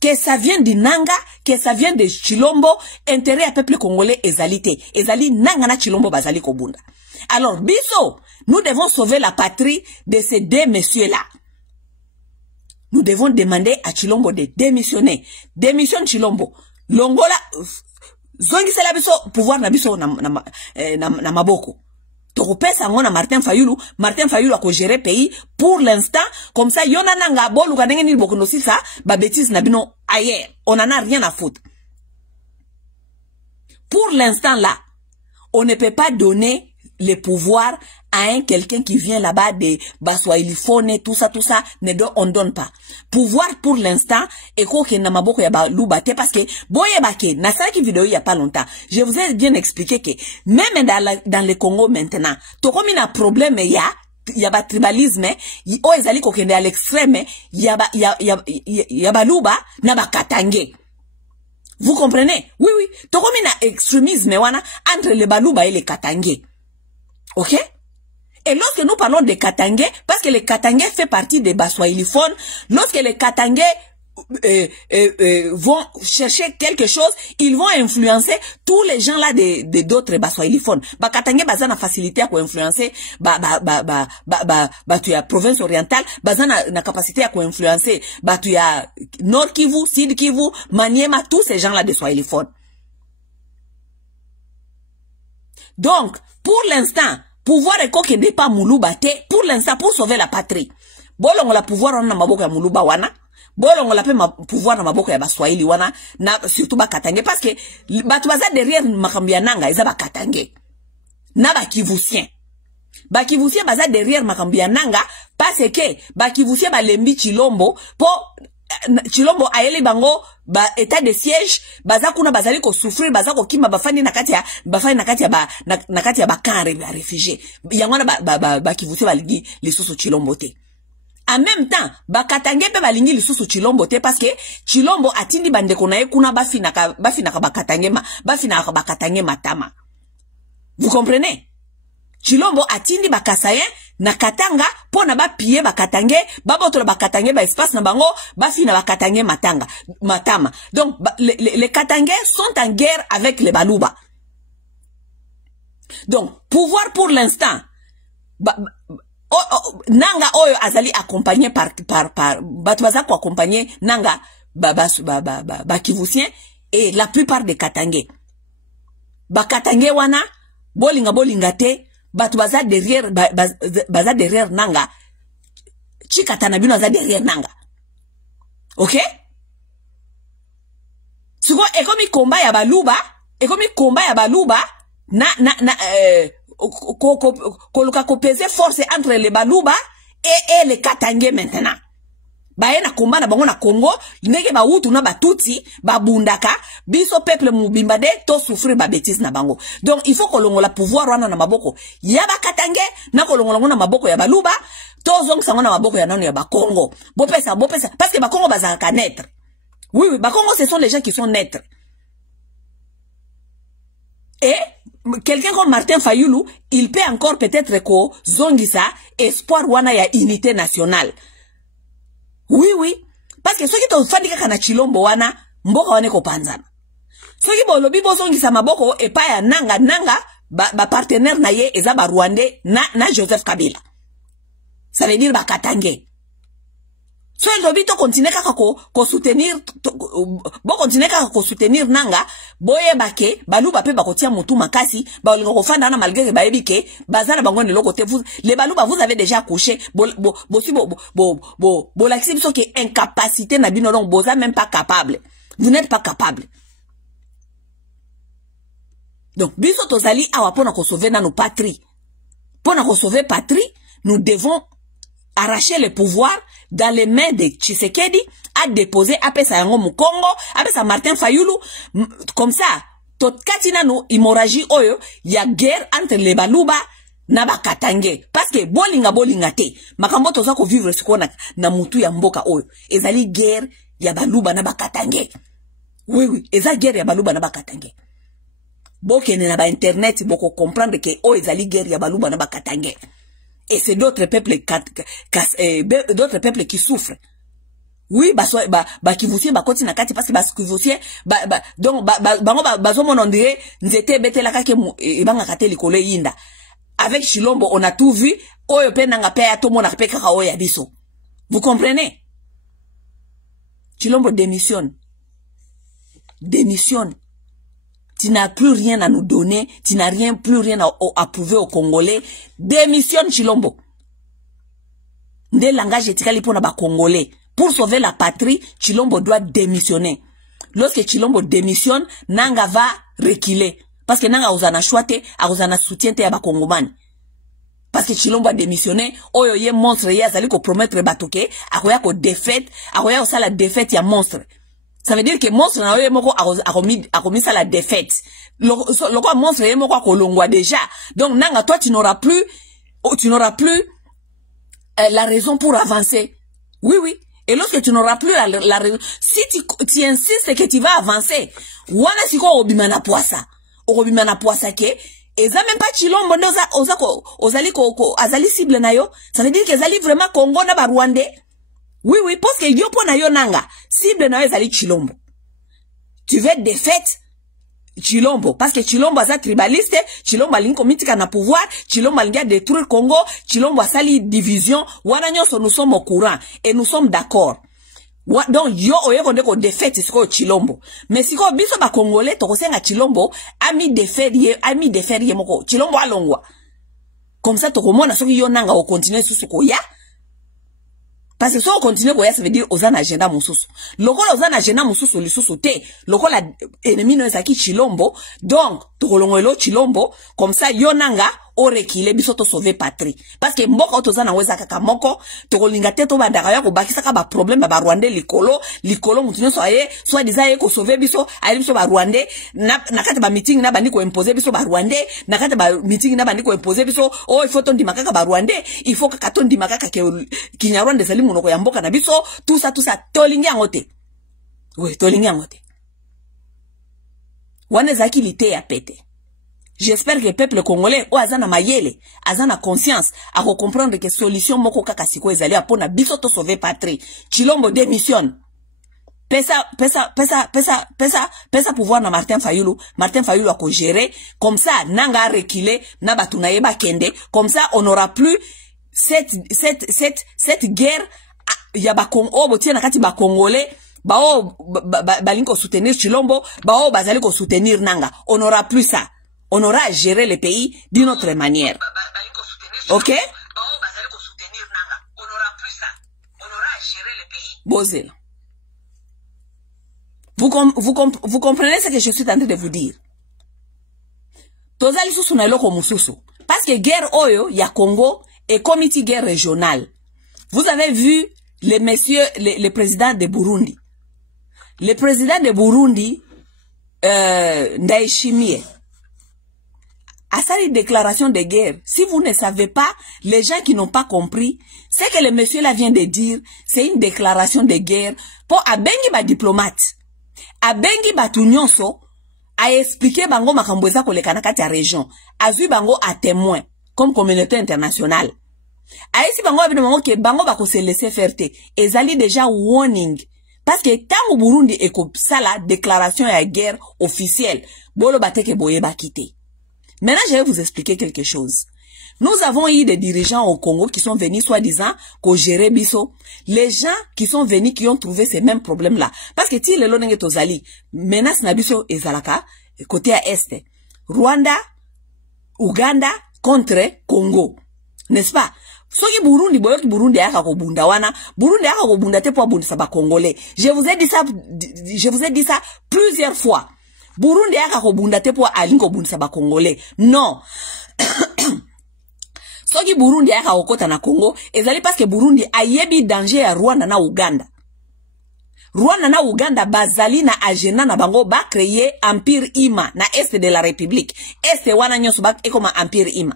Que ça vienne de Nanga, que ça vienne de Chilombo, intérêt à peuple congolais ezalité. Ezali Nanga na Chilombo bazali kobunda. Alors, biso, nous devons sauver la patrie de ces deux messieurs-là. Nous devons demander à Chilombo de démissionner. Démissionne Chilombo. Longola, zongi sela biso, pouvoir na biso na maboko. Tokopesa ngona Martin Fayulu a ko gérer pays pour l'instant comme ça yona nanga bolu kanenge ni bokono sisa ba bêtise na bino ailleurs on en a rien à foutre. Pour l'instant là on ne peut pas donner le pouvoir à quelqu'un qui vient là-bas de Baswahilifone tout ça on donne pas pouvoir pour l'instant et ko ke na maboko ya ba lubate parce que boye bake na saki vidéo il y a pas longtemps je vous ai bien expliqué que même dans le Congo maintenant to comme na problème ya ba tribalisme o ezali ko kende à l'extrême ya ba luba na ba katange. Vous comprenez? Oui to comme na extrémisme wana entre les baluba et les katange. OK? Et lorsque nous parlons de Katangé, parce que les Katangé fait partie des Baswahiliphones, lorsque les Katangé vont chercher quelque chose, ils vont influencer tous les gens là d'autres Baswahiliphones. Ba Katangé bazana facilité à influencer tu as province orientale, bazana na capacité à influencer tu as Nord Kivu, Sud Kivu, Maniema, tous ces gens là de Swahiliphones. Donc, pour l'instant, pouvoir est quoi qui n'est pas Moulouba te, pour l'instant, pour sauver la patrie. Bolongo la pouvoir on a maboko ya Moulouba wana. Bolongo la pouvoir na maboko ya Baswahili wana. Na surtout ba Katangé. Parce que, batubaza derrière makambia nanga, isa ba Katangé. Na ba Kivusien. Ba Kivusien baza derrière makambia nanga, parce que, ba Kivusien ba lembi Chilombo, Chilombo aele bango ba état de siège baza kuna bazali ko souffrir baza ko kima bafani nakati ya ba kare ba réfugié yangwana ba kivusi balingi lisusu Chilombo te. En même temps ba Katangé pe balingi lisusu Chilombo te parce que Chilombo atindi bandeko na ye kuna bafina ka ba Katangé matama. Vous comprenez? Chilombo atindi ba Kasayen na Katanga pona ba piller ba Katangé babotola ba Katangé ba espace na bango ba fina ba Katangé matama. Donc les Katangé sont en guerre avec les Baluba. Donc pouvoir pour l'instant nanga oyo azali accompagné par batuaza ko accompagner nanga ba Kivusien et la plupart des Katangé. Ba Katangé wana bolinga te batu baza derrière nanga chikata na bino baza derrière nanga. OK? siko ekomi combat ya baluba koluka ko peser force entre les baluba et les katangé maintenant. Baye na combat na bango na Congo, ndenge ba utu na batuti, ba bundaka, biso peuple mubimba de to souffrir ba bêtise na bango. Donc il faut kolongo la pouvoir wana na maboko ya ba katangé na kolongo na maboko ya baluba, to zong sango na maboko ya nanu ya ba Congo. Bopesa parce que ba Congo bazaka naître. Oui, ba Congo ce sont les gens qui sont naîtres. Et quelqu'un comme Martin Fayulu, il peut encore peut-être ko zongisa espoir wana ya unité nationale. Oui, parce que ceux qui t'ont fait dire que Chilombo wana mboka wane ko panzana. Ceux qui bon lobi bozongisa maboko et pas ya nanga ba partenaire na ye eza ba Rwandais na Joseph Kabila. Ça veut dire ba Katangé. So lobi to continuer kaka ko soutenir bo continuer kaka ko soutenir nanga boye bake baluba pe bakotia mutu makasi ba olingo ko fanda na malgré ba ebike bazana bango ne lokote vous les baluba vous avez déjà accouché bo l'accès biso que incapacité na bino donc boza même pas capable, vous n'êtes pas capable. Donc biso tozali awa pona ko sauver na nos patrie, pona ko sauver patrie, nous devons arracher le pouvoir dans les mains de Tshisekedi, à déposer après ça yango Mukongo, après ça Martin Fayulu, comme ça tot katina no hémorragie oyo ya guerre entre les baluba na bakatangé parce que bolinga te makambo toza ko vivre sikona na mutu ya mboka oyo ezali guerre ya baluba na bakatangé. Oui, eza guerre ya baluba na bakatangé. Bokene na ba internet boko comprendre que o ezali guerre ya baluba na bakatangé. Et c'est d'autres peuples qui souffrent. Oui, kivusie koti na kati parce que kivusie donc bazo mon ondire nzete betela kake ibanga kate likolo yinda. Avec Chilombo on a tout vu, oyo pe nanga pe ato mona pe kaka oya biso. Vous comprenez? Chilombo démissionne. Tu n'as plus rien à nous donner, tu n'as plus rien à prouver aux Congolais. Démissionne Chilombo. Des langages éthiques pour les Congolais. Pour sauver la patrie, Chilombo doit démissionner. Lorsque Chilombo démissionne, Nanga va reculer. Parce que Nanga osana chouate, osana soutien te ya Congomani. Parce que Chilombo a démissionné, oyo ye monstre ye azali ko promettre batoke, akoya ko défaite, akoya osa la défaite ya monstre. Ça veut dire que monstre na oyo moko a remis ça la défaite. Loko monstre ye moko kolongwa déjà. Donc Nanga toi tu n'auras plus la raison pour avancer. Oui. Et lorsque tu n'auras plus la raison, si tu insistes que tu vas avancer, wana siko obimana poisa. Obimana poisa ke eza même pas Chilombo azali cible na yo. Ça veut dire que ezali vraiment Congo na ba Rwandais. Oui, parce que yopo na yo nanga cible na yo ezali Chilombo. Tu veux défaite Chilombo parce que Chilombo aza tribaliste, Chilombo alingi komitika na pouvoir, Chilombo alingi détruire Congo, Chilombo asali division, wana nyonso nous sommes au courant et nous sommes d'accord. Donc yo oye konde ko défaite siko Chilombo. Mais siko biso ba Congolais to kosenga Chilombo ami défaire moko. Chilombo alongwa. Comme ça to komona soki yo nanga o continuer susuko ya. Parce que si on continue koya, ça veut dire aux agenda mususu. Loko la aux agenda mususu lisusu te. Loko la ennemi no ezaki Chilombo. Donc, tokolongolo Chilombo. Comme ça, yonanga, orekile, biso to sauver patrie. Parce que mboka otozana weza kaka moko. Tokolinga te to bandaka ya kubakisa ka ba problème ba Rwandais likolo mutino so aye, soit disaye ko sauver biso, aye biso ba Rwandais, na kati ba meeting na bandi ko imposer biso ba Rwandais, na kati ba meeting na bandi ko imposer biso, oh il faut ton dimaka ka ba Rwandais, il faut ka ton dimaka ka Kinyarwanda sali monoko ya mboka na biso, tout ça tolingi angote. Oui, tolingi angote. Wane zaki lite ya pete. J'espère que le peuple congolais o azana mayele, azana conscience, a comprendre que solution moko kaka siko ezali apona biso to sauver patrie. Chilombo démissionne. Pesa pouvoir na Martin Fayulu a ko gérer comme ça nanga reculer na batu na yeba kende, comme ça on n'aura plus cette guerre ya ba Congo botie na kati ba Congolais bao balinko soutenir Chilombo, bao bazali ko soutenir nanga. On n'aura plus ça. On aura à gérer le pays d'une autre manière. Ok? Bozela. Vous comprenez ce que je suis en train de vous dire? Tozali susu na eloko mususu. Parce que guerre oyo ya Congo est comité guerre régionale. Vous avez vu les messieurs, les présidents de Burundi. Le président de Burundi, Ndayishimiye, a sa déclaration de guerre. Si vous ne savez pas, les gens qui n'ont pas compris, ce que le monsieur là vient de dire, c'est une déclaration de guerre pour abengi ba diplomate. Abengi ba tunyonso, a expliqué bango makambweza kolekana kati ya région. Azui bango a témoin, comme communauté internationale. A esi bango abino bango ke bango bako se laisser faire te. Ezali déjà warning. Parce que tant au Burundi et comme ça la déclaration de guerre officielle, bolo bateke boye ba kite. Maintenant, je vais vous expliquer quelque chose. Nous avons eu des dirigeants au Congo qui sont venus soi-disant qu'on gérait biso. Les gens qui sont venus qui ont trouvé ces mêmes problèmes-là. Parce que si le lonenge tozali, menace na biso ezalaka, côté à Est, Rwanda, Uganda contre Congo. N'est-ce pas? Soki Burundi, boyoki Burundi aka ko bunda wana, Burundi aka ko bunda te po bundisa ba Congolais. Je vous ai dit ça plusieurs fois. Burundi aka ko bunda te po alingo bundisa ba Congolais. Non. Soki Burundi aka okota na Congo, ezali parce que Burundi ayebi danger ya Rwanda na Uganda. Rwanda na Uganda bazali na agenda na bango ba créer Empire Ima na Est de la République. Est wana nyonso ba ekoma Empire Ima.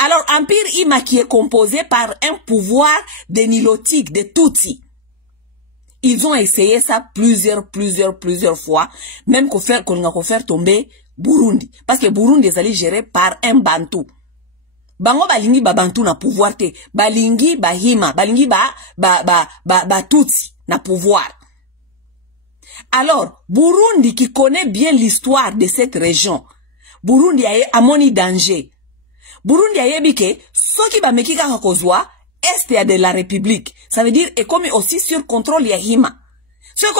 Alors, Empire Ima qui est composé par un pouvoir de nilotique, de Tutsi. Ils ont essayé ça plusieurs fois, même qu'on a fait tomber Burundi. Parce que Burundi est allé géré par un Bantu. Bango balingi ba Bantu na pouvoir te. Balingi ba Hima. Balingi ba Tutsi na pouvoir. Alors, Burundi qui connaît bien l'histoire de cette région. Burundi a moni danger. Burundi a yebike, soki ba meki kaka kozwa, Est de la République. Ça veut dire, et comme aussi sur contrôle ya Hima. Sur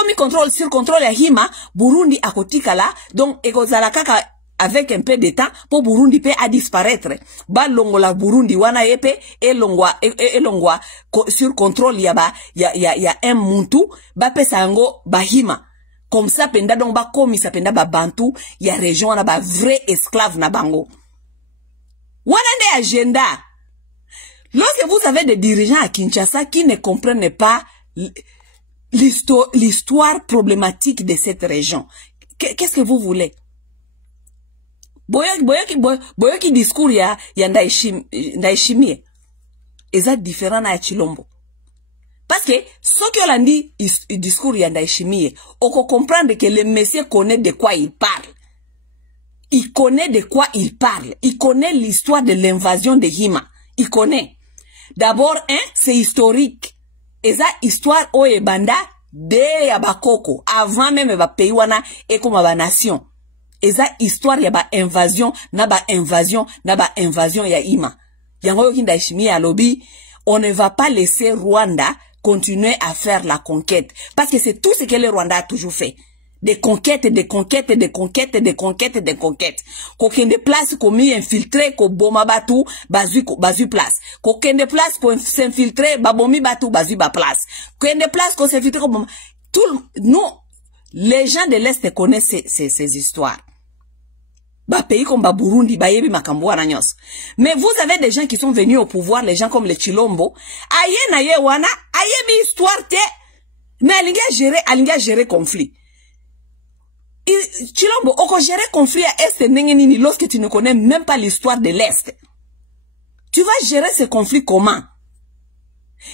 contrôle ya Hima, Burundi a kotikala, donc, et kozala kaka avec un peu de temps, pour Burundi pe a disparaître. Ba longola Burundi wana yepe, et longwa, sur contrôle ya un muntu, ba pe sango ba Hima. Comme ça, penda donc ba komi sa penda ba Bantu, ya région na ba vrai esclave na bango. Wana de agenda. Lorsque vous avez des dirigeants à Kinshasa qui ne comprennent pas l'histoire problématique de cette région, qu'est-ce que vous voulez? Boyoki discours ya Ndayishimiye. Eza différent na Chilombo. Parce que ce que l'on dit discours ya Ndayishimiye, on peut comprendre que le monsieur connaît de quoi il parle. Il connaît de quoi il parle. Il connaît l'histoire de l'invasion de Hima. Il connaît. D'abord, c'est historique. Et ça, histoire oebanda de Yabakoko. Avant même ba pays wana et comme ba nation. Et ça, histoire yaba invasion, na ba invasion ya Hima. Yango yoki Ndayishimiye a lobby, on ne va pas laisser Rwanda continuer à faire la conquête. Parce que c'est tout ce que le Rwanda a toujours fait. Des conquêtes. Qu'aucun de place qu'on m'y infiltré, qu'on boma batu, bazu place. Qu'aucun de place qu'on s'infiltrer, babomi batu, bazu ba place. Qu'aucun de place qu'on s'infiltrer, nous, les gens de l'Est connaissent ces histoires. Ba pays comme ba Burundi, ba yebi makambo na nyos. Mais vous avez des gens qui sont venus au pouvoir, les gens comme les Chilombo, aye na ye wana, ayebi histoire te, mais alinga gérer conflit. Chilombo, oko gérer conflit à Est nengeni lorsque tu ne connais même pas l'histoire de l'Est. Tu vas gérer ce conflit comment?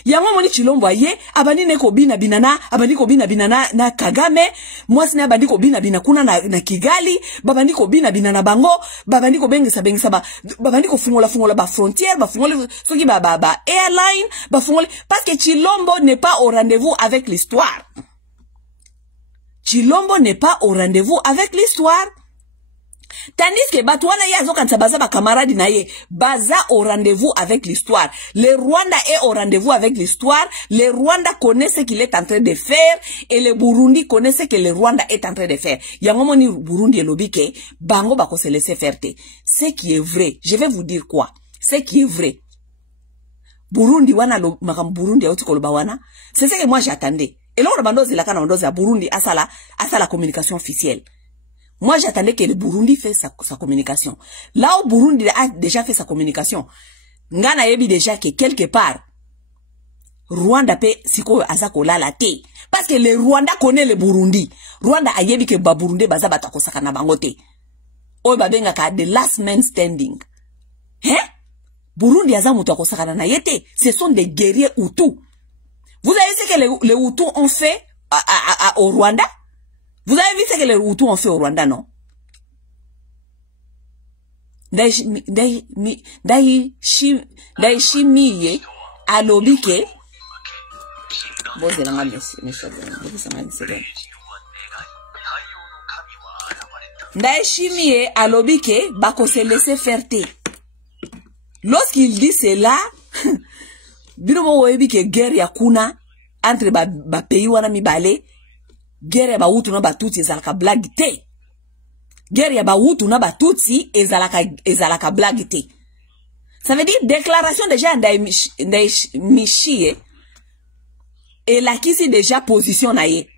Yango moni Chilombo aye, abandi neko bina binana, abandi ko bina binana na Kagame, mwasi na abandi ko bina kuna na Kigali, babandi ko bina binana bango, babandi ko bengisa babandi ko fungola ba frontière, ba fungola soki ba airline, ba fungola parce que Chilombo n'est pas au rendez-vous avec l'histoire. Chilombo n'est pas au rendez-vous avec l'histoire. Tandis que Batouana yazo kansa baza ba camarade na ye, baza au rendez-vous avec l'histoire. Le Rwanda est au rendez-vous avec l'histoire. Le Rwanda connaît ce qu'il est en train de faire et le Burundi connaît ce que le Rwanda est en train de faire. Yangomoni Burundi et lobike, bango bako se laisser faire te. Ce qui est vrai, je vais vous dire quoi? Ce qui est vrai. Burundi wana Burundi auti koloba wana, c'est ce que moi j'attendais. Et là, on a la canne Burundi à la communication officielle. Moi, j'attendais que le Burundi fasse sa communication. Là où Burundi a déjà fait sa communication, Ngana yebi déjà que quelque part, Rwanda pe siko azako la te. Parce que le Rwanda connaît le Burundi. Rwanda a yebi que ba Burundi baza batako sakana bangote. Oy babenga ka the last man standing. Hein? Burundi aza mutako sakana na yete. Ce sont des guerriers Hutus. Vous avez vu ce que les Hutus ont fait au Rwanda? Vous avez vu ce que les Hutus ont fait au Rwanda, non? Daishimiye alobike Daishimiye alobike bako se laisser faire. Lorsqu'il dit cela, binomo webi ke guerre ya kuna entre ba pays wana mibale, guerre ya ba Hutu na ba Tutsi ezalaka blague te. Guerre ya ba Hutu na ba Tutsi ezalaka blague te. Ça veut dire déclaration déjà Ndaishimiye et la kisi déjà position na ye.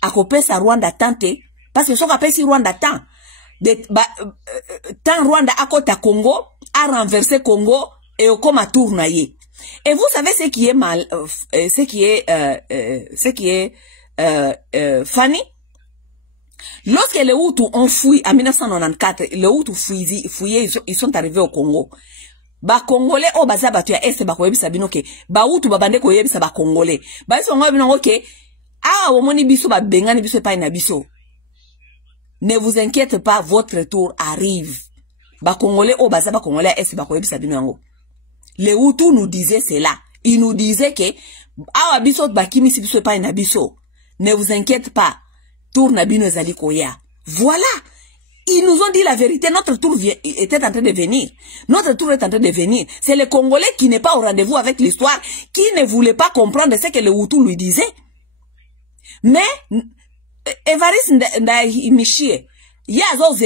Akopesa Rwanda tante parce que soka pesi Rwanda tant tant Rwanda akota Congo a renversé Congo et au koma tour na ye. Et vous savez ce qui est mal, ce qui est funny. Lorsque les Hutus ont fui en 1994, les Hutus fouillés, ils sont arrivés au Congo. Ba Congolais o baza batu ya est ba ko yebisa bino ke ba Hutu ba bande ko yebisa ba Congolais. Ba so ngo bino ke ah omoni biso ba bengani biso pa na biso. Ne vous inquiétez pas, votre tour arrive. Ba Congolais o baza ba Congolais est ba ko yebisa bino yango. Les Hutus nous disaient cela. Ils nous disaient que ah biso ba kimi si biso pa na biso. Ne vous inquiétez pas. Tour Nabino Zali Koya. Voilà. Ils nous ont dit la vérité. Notre tour était en train de venir. Notre tour est en train de venir. C'est le Congolais qui n'est pas au rendez-vous avec l'histoire, qui ne voulait pas comprendre ce que le Hutu lui disait. Mais, Evariste Ndaishimiye, ya azo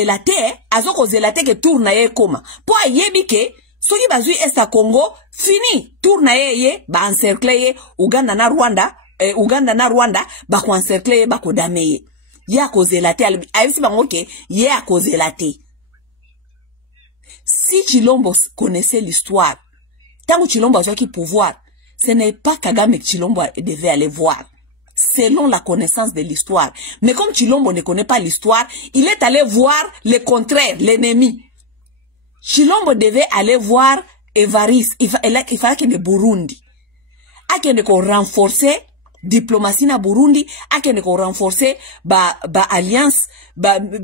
zelate que tour na ye koma. Po ayebi ke, soki bazui esta Congo, fini. Tour na ye, ba encercle ye, Uganda na Rwanda, ba ko encercle ye, ba ko dame ye. Ya cause la te, ayisi bango ke, ya cause la te. Si Chilombo connaissait l'histoire, tant que Chilombo a qui pouvoir, ce n'est pas Kagame que Chilombo devait aller voir. Selon la connaissance de l'histoire. Mais comme Chilombo ne connaît pas l'histoire, il est allé voir le contraire, l'ennemi. Chilombo devait aller voir Evariste. Il fallait qu'il y ait Burundi. A qu'il y ait renforcer diplomatie na Burundi, a qu'il y ait renforcer alliance, peut-être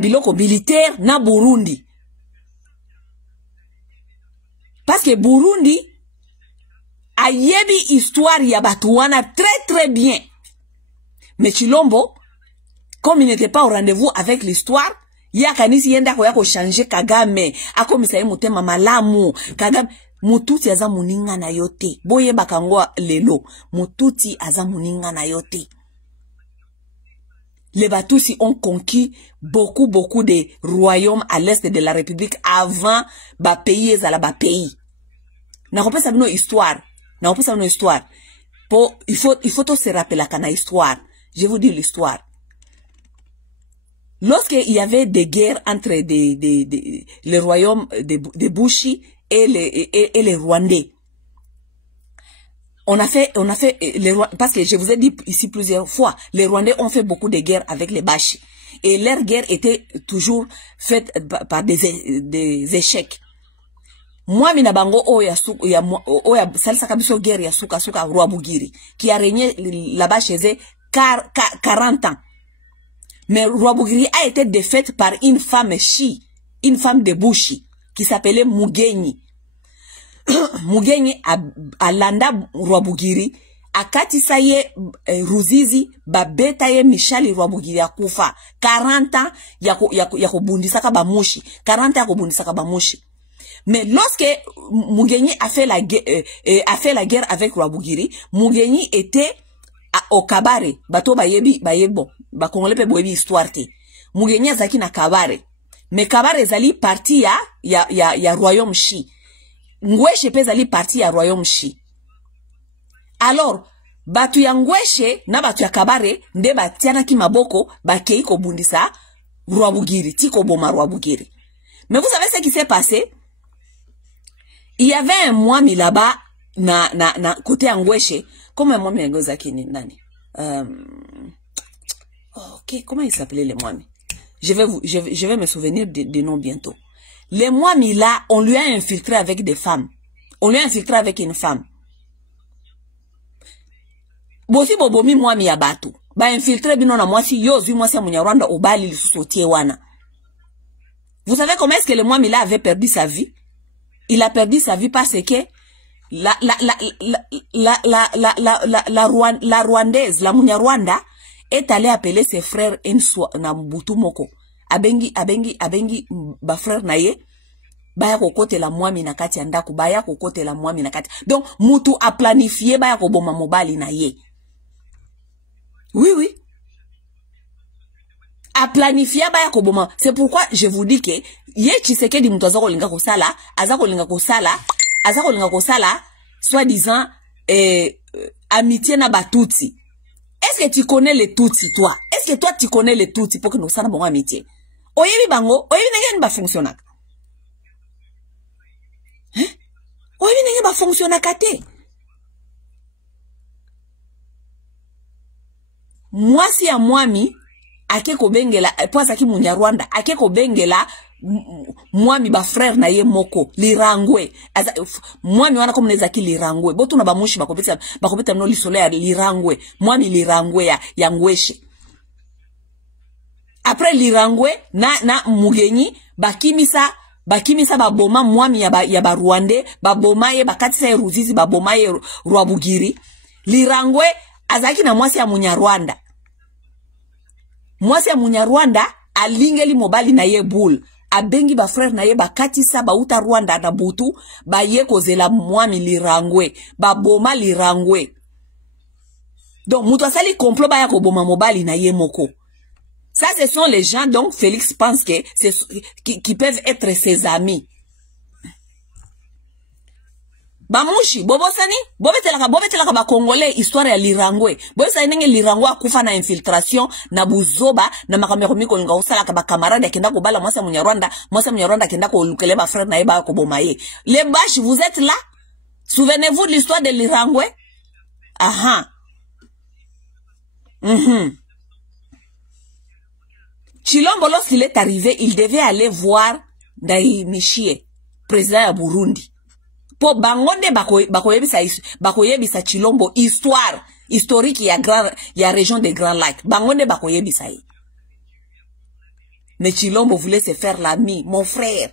biloko militaire na Burundi. Parce que Burundi a yebi histoire ya batuana très bien. Mais Chilombo, comme il n'était pas au rendez-vous avec l'histoire, ya kanisi yenda ko yako changer Kagame, akomisa mutema malamu, Kagame mututi aza muninga na yote. Boye bakangwa lelo, mututi aza muninga na yote. Les Batusi ont conquis beaucoup de royaumes à l'est de la République avant pays ezala pays. Na kopesa bino histoire. Na kopesa bino histoire. Il faut tout se rappeler la histoire. Je vous dis l'histoire. Lorsqu'il y avait des guerres entre les royaumes de Bushi et les Rwandais, on a fait parce que je vous ai dit ici plusieurs fois, les Rwandais ont fait beaucoup de guerres avec les Bashi. Et leur guerre était toujours faite par des échecs. Moi, minabango oya salsa kabiso guerre ya suka Rwabugiri, qui a régné là-bas chez eux 40 ans. Mais Rwabugiri a été défaite par une femme une femme de Bushi, qui s'appelait Mugenyi. Mugenyi a landa Rwabugiri, a katisaye Ruzizi, babetaye Michali Rwabugiri a kufa. 40 ans, yako bundisaka bamushi. 40 ans yako bundisaka bamushi. Mais lorsque Mugenyi a fait la guerre avec Rwabugiri, Mugenyi était au Kabare. Bato bayebo. Ba Congolais pe boyebi histoire te. Mugenyi azaki na Kabare. Mais Kabare zali parti ya Royaume Shi. Ngweshe pe zali parti ya Royaume Shi. Alors batu ya Ngweshe na batu ya Kabare nde batiana ki maboko bakei ko bundisa Rwabugiri, tiko boma Rwabugiri. Mais vous savez ce qui s'est passé? Il y avait un Mwami là-bas na côté Ngweshe, comme un Mwami Ngozaki nani. Ok, comment il s'appelait les Mwami? Je vais me souvenir des noms bientôt. Les Mwami là, on lui a infiltré avec des femmes. On lui a infiltré avec une femme. Bosi bobomi Mwami ya batu. Ba infiltré bino na mwasi yozu mwasi ya Munyarwanda obali lisusu otie wana. Vous savez comment est-ce que le Mwami là avait perdu sa vie? Il a perdu sa vie parce que la Rwandaise, la Munyarwanda est allée appeler ses frères na Mbutu Moko. Abengi ba frère na ye baya kokote la Mwami na kati andako, baya kokote la Mwami na kati. Donc mutu a planifié baya koboma mobali na ye. Oui, oui. A planifié baya koboma. C'est pourquoi je vous dis que ye Tshisekedi mutu azako linga kosala, azako linga kosala, soi-disant amitié na batutsi. Est-ce que tu connais les Tutsi, toi? Est-ce que toi tu connais les Tutsi pour que nous soyons bon amitié? Oyebi bango, oyebi nenge ba fonctionner. Hein? Oyebi nenge ba fonctionner kate. Mwasi ya Mwami ake ko bengela poisa ki Munyarwanda ake ko bengela Mwami ba frère na ye moko Lirangwe. Mwami wana comme nezaki Lirangwe. Botu na bamushi bakopeta no lisolo ya Lirangwe. Mwami Lirangwe ya Ngweshe. Après Lirangwe na Mugenyi bakimisa baboma Mwami ya ba Rwande, baboma ye bakatisa Ruzizi, baboma ye Rwabugiri. Lirangwe azaki na mwasi ya Munyarwanda. Mwasi ya Munyarwanda alingeli mobali na ye bul. Abengi ba frère na ye bakatisa ba uta Rwanda na butu ba ye kozela Mwami Lirangwe, ba boma Lirangwe. Donc mutu asali complot ba ya koboma mobali na ye moko. Ça ce sont les gens donc Félix pense que qui peuvent être ses amis. Bamushi bobosani bobetelaka ba Congolais histoire ya Lirangwe. Bobosani nenge Lirangwe akufa na infiltration na buzoba na makamero miko linga osala ka ba camarade akenda ko bala mwasa Munyarwanda akenda ko lukele ba frère na ye ba ko bomaye. Les Bashi, vous êtes là? Souvenez-vous de l'histoire de Lirangwe? Aha. Chilombo lorsqu'il est arrivé, il devait aller voir Ndayishimiye, président ya Burundi. Po bangonde bakoyebisa Chilombo histoire historique ya région des Grands Lacs. Bangonde bakoyebisa. Mais Chilombo voulait se faire l'ami, mon frère.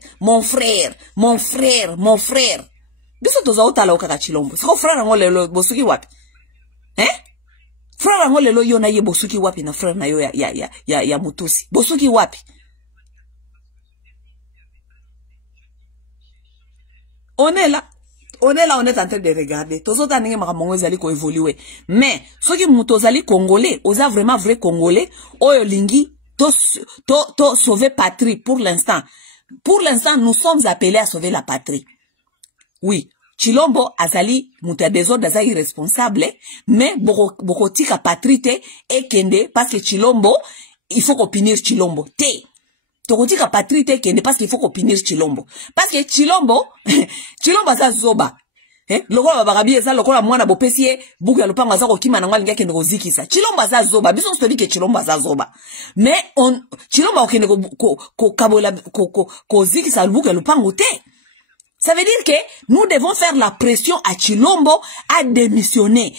Biso toza utala okaka Chilombo. Siko frère ngo lelo bosuki wapi? Hein? Frère ngo lelo yo na ye bosuki wapi na frère na yo ya Mutusi. Bosuki wapi? On est là, on est en train de regarder. Tozo ta nenge makamongo zali ko évoluer. Mais soki muto zali congolais, oza vraiment vrai congolais, oyo lingi to sauver patrie pour l'instant. Pour l'instant, nous sommes appelés à sauver la patrie. Oui, Chilombo azali muta désordre azali irresponsable, mais boko tika patrie te et kende parce que Chilombo, il faut qu'on punisse Chilombo. Te. Tokotika patrie te kende parce qu'il faut qu'on punisse Chilombo. Parce que Chilombo za zoba. Lokola babarabi eza lokola mwana bopesie buku ya lupanga za kokima na ngwalinga kende kozikisa. Chilombo za zoba. Biso on se dit que Chilombo za zoba. Mais Chilombo okende ko kabola ko zikisa buku ya lupango te. Ça veut dire que nous devons faire la pression à Chilombo à démissionner.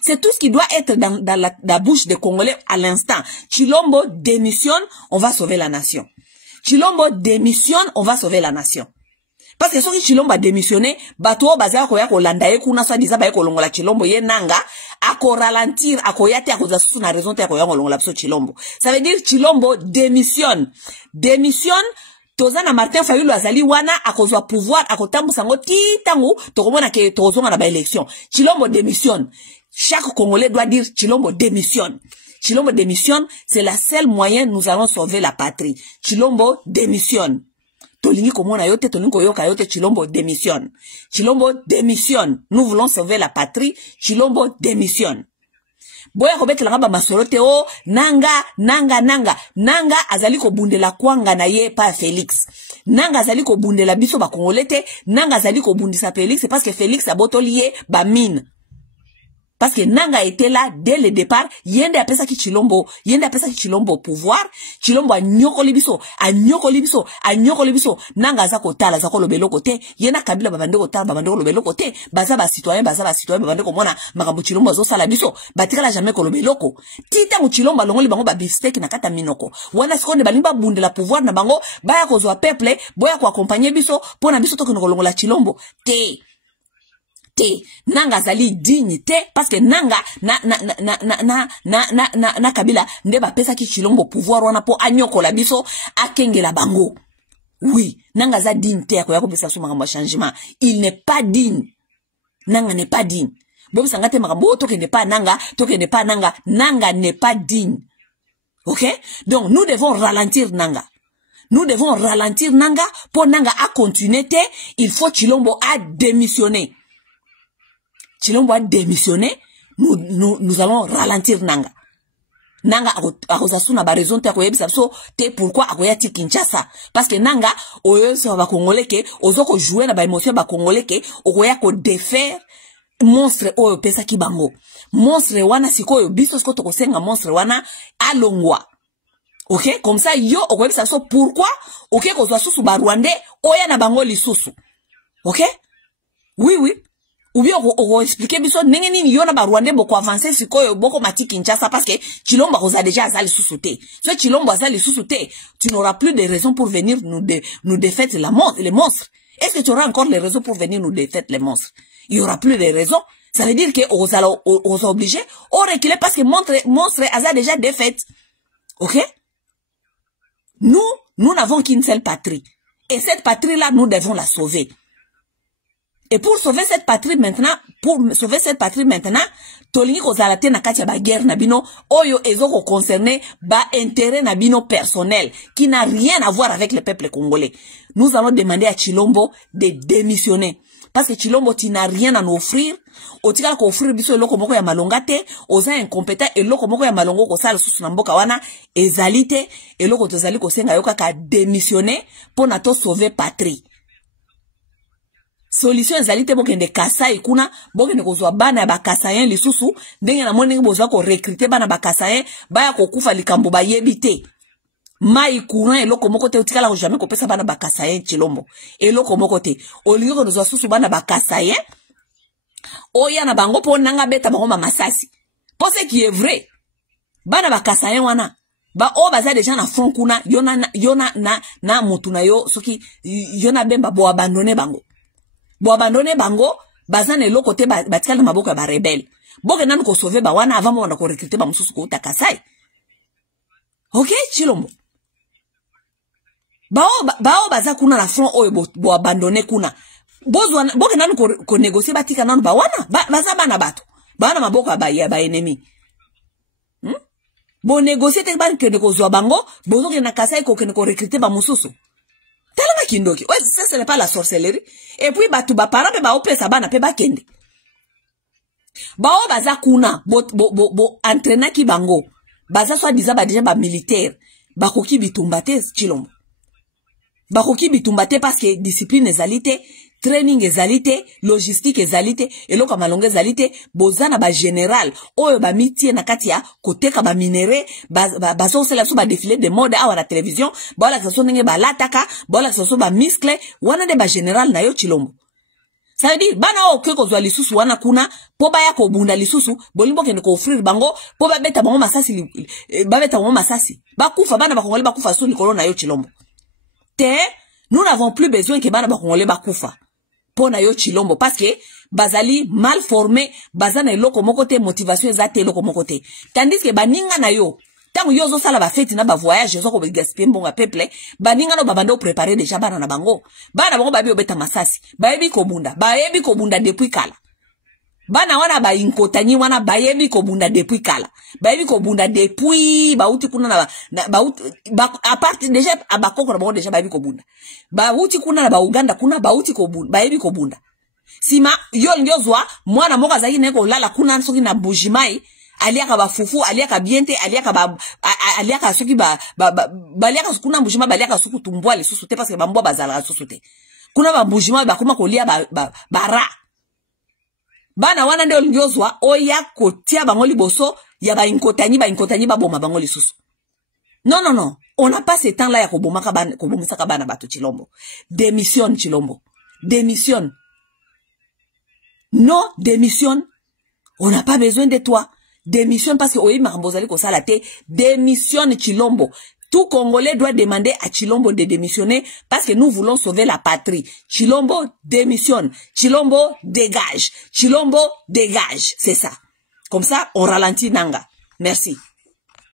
C'est tout ce qui doit être dans la bouche des Congolais à l'instant. Chilombo démissionne, on va sauver la nation. Chilombo démissionne, on va sauver la nation. Parce que si Chilombo a démissionné, bato baza ko ya ko landaye kuna so diza ba ko longola Chilombo ye nanga ako ralentir ako yate ako za susu na raison te ako ya longola so Chilombo. Ça veut dire Chilombo démissionne. Tozana Martin Fayulu azali wana akozwa pouvoir akotambusa ngo titangu tokomona ke tozonga na ba élection. Chilombo démissionne. Chaque Congolais doit dire Chilombo démissionne. Chilombo démissionne, c'est la seule moyen nous allons sauver la patrie. Chilombo démissionne. tolingi komona yote tolingi koyoka yote Chilombo démissionne. Chilombo démissionne. Nous voulons sauver la patrie. Chilombo démissionne. Boya kobetela ngaba masolote o nanga azali ko bundela kwanga na ye pa Félix. Nanga azali ko bundela biso ba Congolais, nanga azali ko bundisa Félix, c'est parce que Félix a botolié ba mine. Parce que Nanga était là dès le départ, yende apesa ki Chilombo au pouvoir, Chilombo a nyokoli biso, Nanga za kotala za kolobelo kote, yena kabila babande kotala babande kolobelo kote, baza ba citoyen babande komona makambo Chilombo zo sala biso, batika la jamais kolobelo ko. Tita mu Chilombo longoli bango ba beefsteak na kata minoko. Wana sikonde balimba bunde la pouvoir na bango, baya kozwa peuple, boya ko accompagner biso, pona biso to kolongola Chilombo. Nanga zali digne parce que Nanga na kabila ndeba pesa ki Chilombo pouvoir wana po anyoko la biso akenge la bango. Oui, Nanga za digne te akoya ko pesa so makambo changement. Il n'est pas digne. Nanga n'est pas digne. Bobo sangate makambo to n'est pas Nanga, Nanga n'est pas digne. OK? Donc nous devons ralentir Nanga. Pour Nanga à continuer il faut Chilombo a démissionner. Chilombo a démissionné, nous allons ralentir Nanga. Nanga a osasuna ba raison te koyebisa so te pourquoi akoyati Kinshasa parce que Nanga oyo so ba Congolais ke ozoko jouer na ba émotion ba Congolais ke okoya ko défaire monstre oyo pesa ki bango. Monstre wana sikoyo biso siko to senga monstre wana alongwa. OK, comme ça yo okoyebisa so pourquoi OK kozwa susu ba Rwandais oya na bango lisusu. OK? Oui. Ou bien on expliquer biso ndenge nini yona ba Rwandais boko avancer sikoyo boko mati Kinshasa parce que Chilombo a déjà azali susouté. Si Chilombo azali susouté, tu n'auras plus de raisons pour venir nous défaire les monstres. Est-ce que tu auras encore les raisons pour venir nous défaire les monstres? Il y aura plus de raisons. Ça veut dire que on est obligé on reculer parce que monstre a déjà défaite. OK? Nous n'avons qu'une seule patrie. Et cette patrie là nous devons la sauver. Et pour sauver cette patrie maintenant, tolingi kozala te na kati ya ba guerre na bino, oyo ezoko concerné ba intérêt na bino personnel, qui n'a rien à voir avec le peuple congolais. Nous allons demander à Chilombo de démissionner. Parce que Chilombo, tu n'as rien à nous offrir. Otika ko offrir biso eloko moko ya malonga te, oza incompétent eloko moko ya malongo ko sala susu na mboka wana, ezali te, eloko tozali ko senga yoka ka démissionner pour na to sauver patrie. Solution ezali te bokende Kasai kuna bokende kozwa bana ba Kasayen lisusu ndenge na moni bozwa ko recruter bana ba Kasayen baya kokufa likambo ba yebite mai courant eloko moko te otikala ko jamais kopesa bana ba Kasayen Chilombo eloko moko te olingo ko kozwa susu bana ba Kasayen oya na bango po nanga beta bango masasi pour ce qui est vrai bana ba Kasayen wana ba o baza déjà na front kuna yona na mutu na yo soki yona bemba bo abandonner bango. Bo abandonner bango, bazan e loko te batikala na maboko ya ba rebelle. Boke nanu ko sauver ba wana avant mo na ko recruter ba mususu ko uta Kasai. OK, Chilombo. Bao baza kuna na front oyo bo abandonner kuna. Boke nanu ko négocier batika nanu ba wana, baza bana bato. Bana maboko ya ba ennemi. Bo négocier te ban ke ko zwa bango, bozo ke na Kasai ko recruter ba mususu. Talanga kindoki. Ouais, ça ce n'est pas la sorcellerie. Et puis batu ba para pe ba opesa bana pe ba kende. Ba o baza kuna bo entraîner ki bango. Baza soit disant ba déjà ba militaire. Ba koki bitumbate Chilombo. Ba koki bitumbate parce que discipline ezalité, training ezalité, logistique ezalité, eloko malonga ezalité, bozana ba général, oyo ba mitie na katia koteka ba minéré, bazo sela so ba défilé de mode à la télévision, ba la so ndenge ba lataka, ba la so ba muscle, wana de ba général na yo Chilombo. Ça veut dire bana o keko zwa lisusu wana kuna po ba ya ko bunda lisusu, bolimbo kende ko offrir bango, po ba beta bango masasi ba kufa bana ba kongole ba kufa so likolo na yo Chilombo. Nous n'avons plus besoin que bana ba kongole ba kufa. Pona yo Chilombo parce que bazali mal formé bazana eloko moko te motivation ezate eloko moko te tandis que baninga na yo tango yo zo sala ba fête na ba voyage zo ko gaspiller mbonga peuple baninga no babando préparer déjà bana na bango babi obeta masasi bayebi ko bunda depuis kala Bana wana ba inkotani wana bayebi ko bunda depuis kala. Bayebi ko bunda depuis bauti kuna na bauti à partir déjà abakoko na bango déjà bayebi ko bunda. Bauti kuna na ba Uganda kuna bauti ko bunda bayebi ko bunda. Sima yo ndiozwa mwana moka zaki neko lala kuna soki na bujimai aliaka ba fufu aliaka biente aliaka soki baliaka kuna bujima baliaka suku tumbwa le susu te parce que bambwa bazala susu te. Kuna ba bujima bakuma kolia bara. Bana wana nde oliozwa oya kotia bango liboso ya ba inkotani ba boma bango lisusu. Non. On n'a pas ce temps-là ya kobomaka bana bato Chilombo. Démissionne Chilombo. Démissionne. Non, démissionne. On n'a pas besoin de toi. Démissionne parce que oyi marambozali ko sala te. Démissionne Chilombo. Tout Congolais doit demander à Chilombo de démissionner parce que nous voulons sauver la patrie. Chilombo démissionne. Chilombo dégage. Chilombo dégage. C'est ça. Comme ça, on ralentit Nanga. Merci.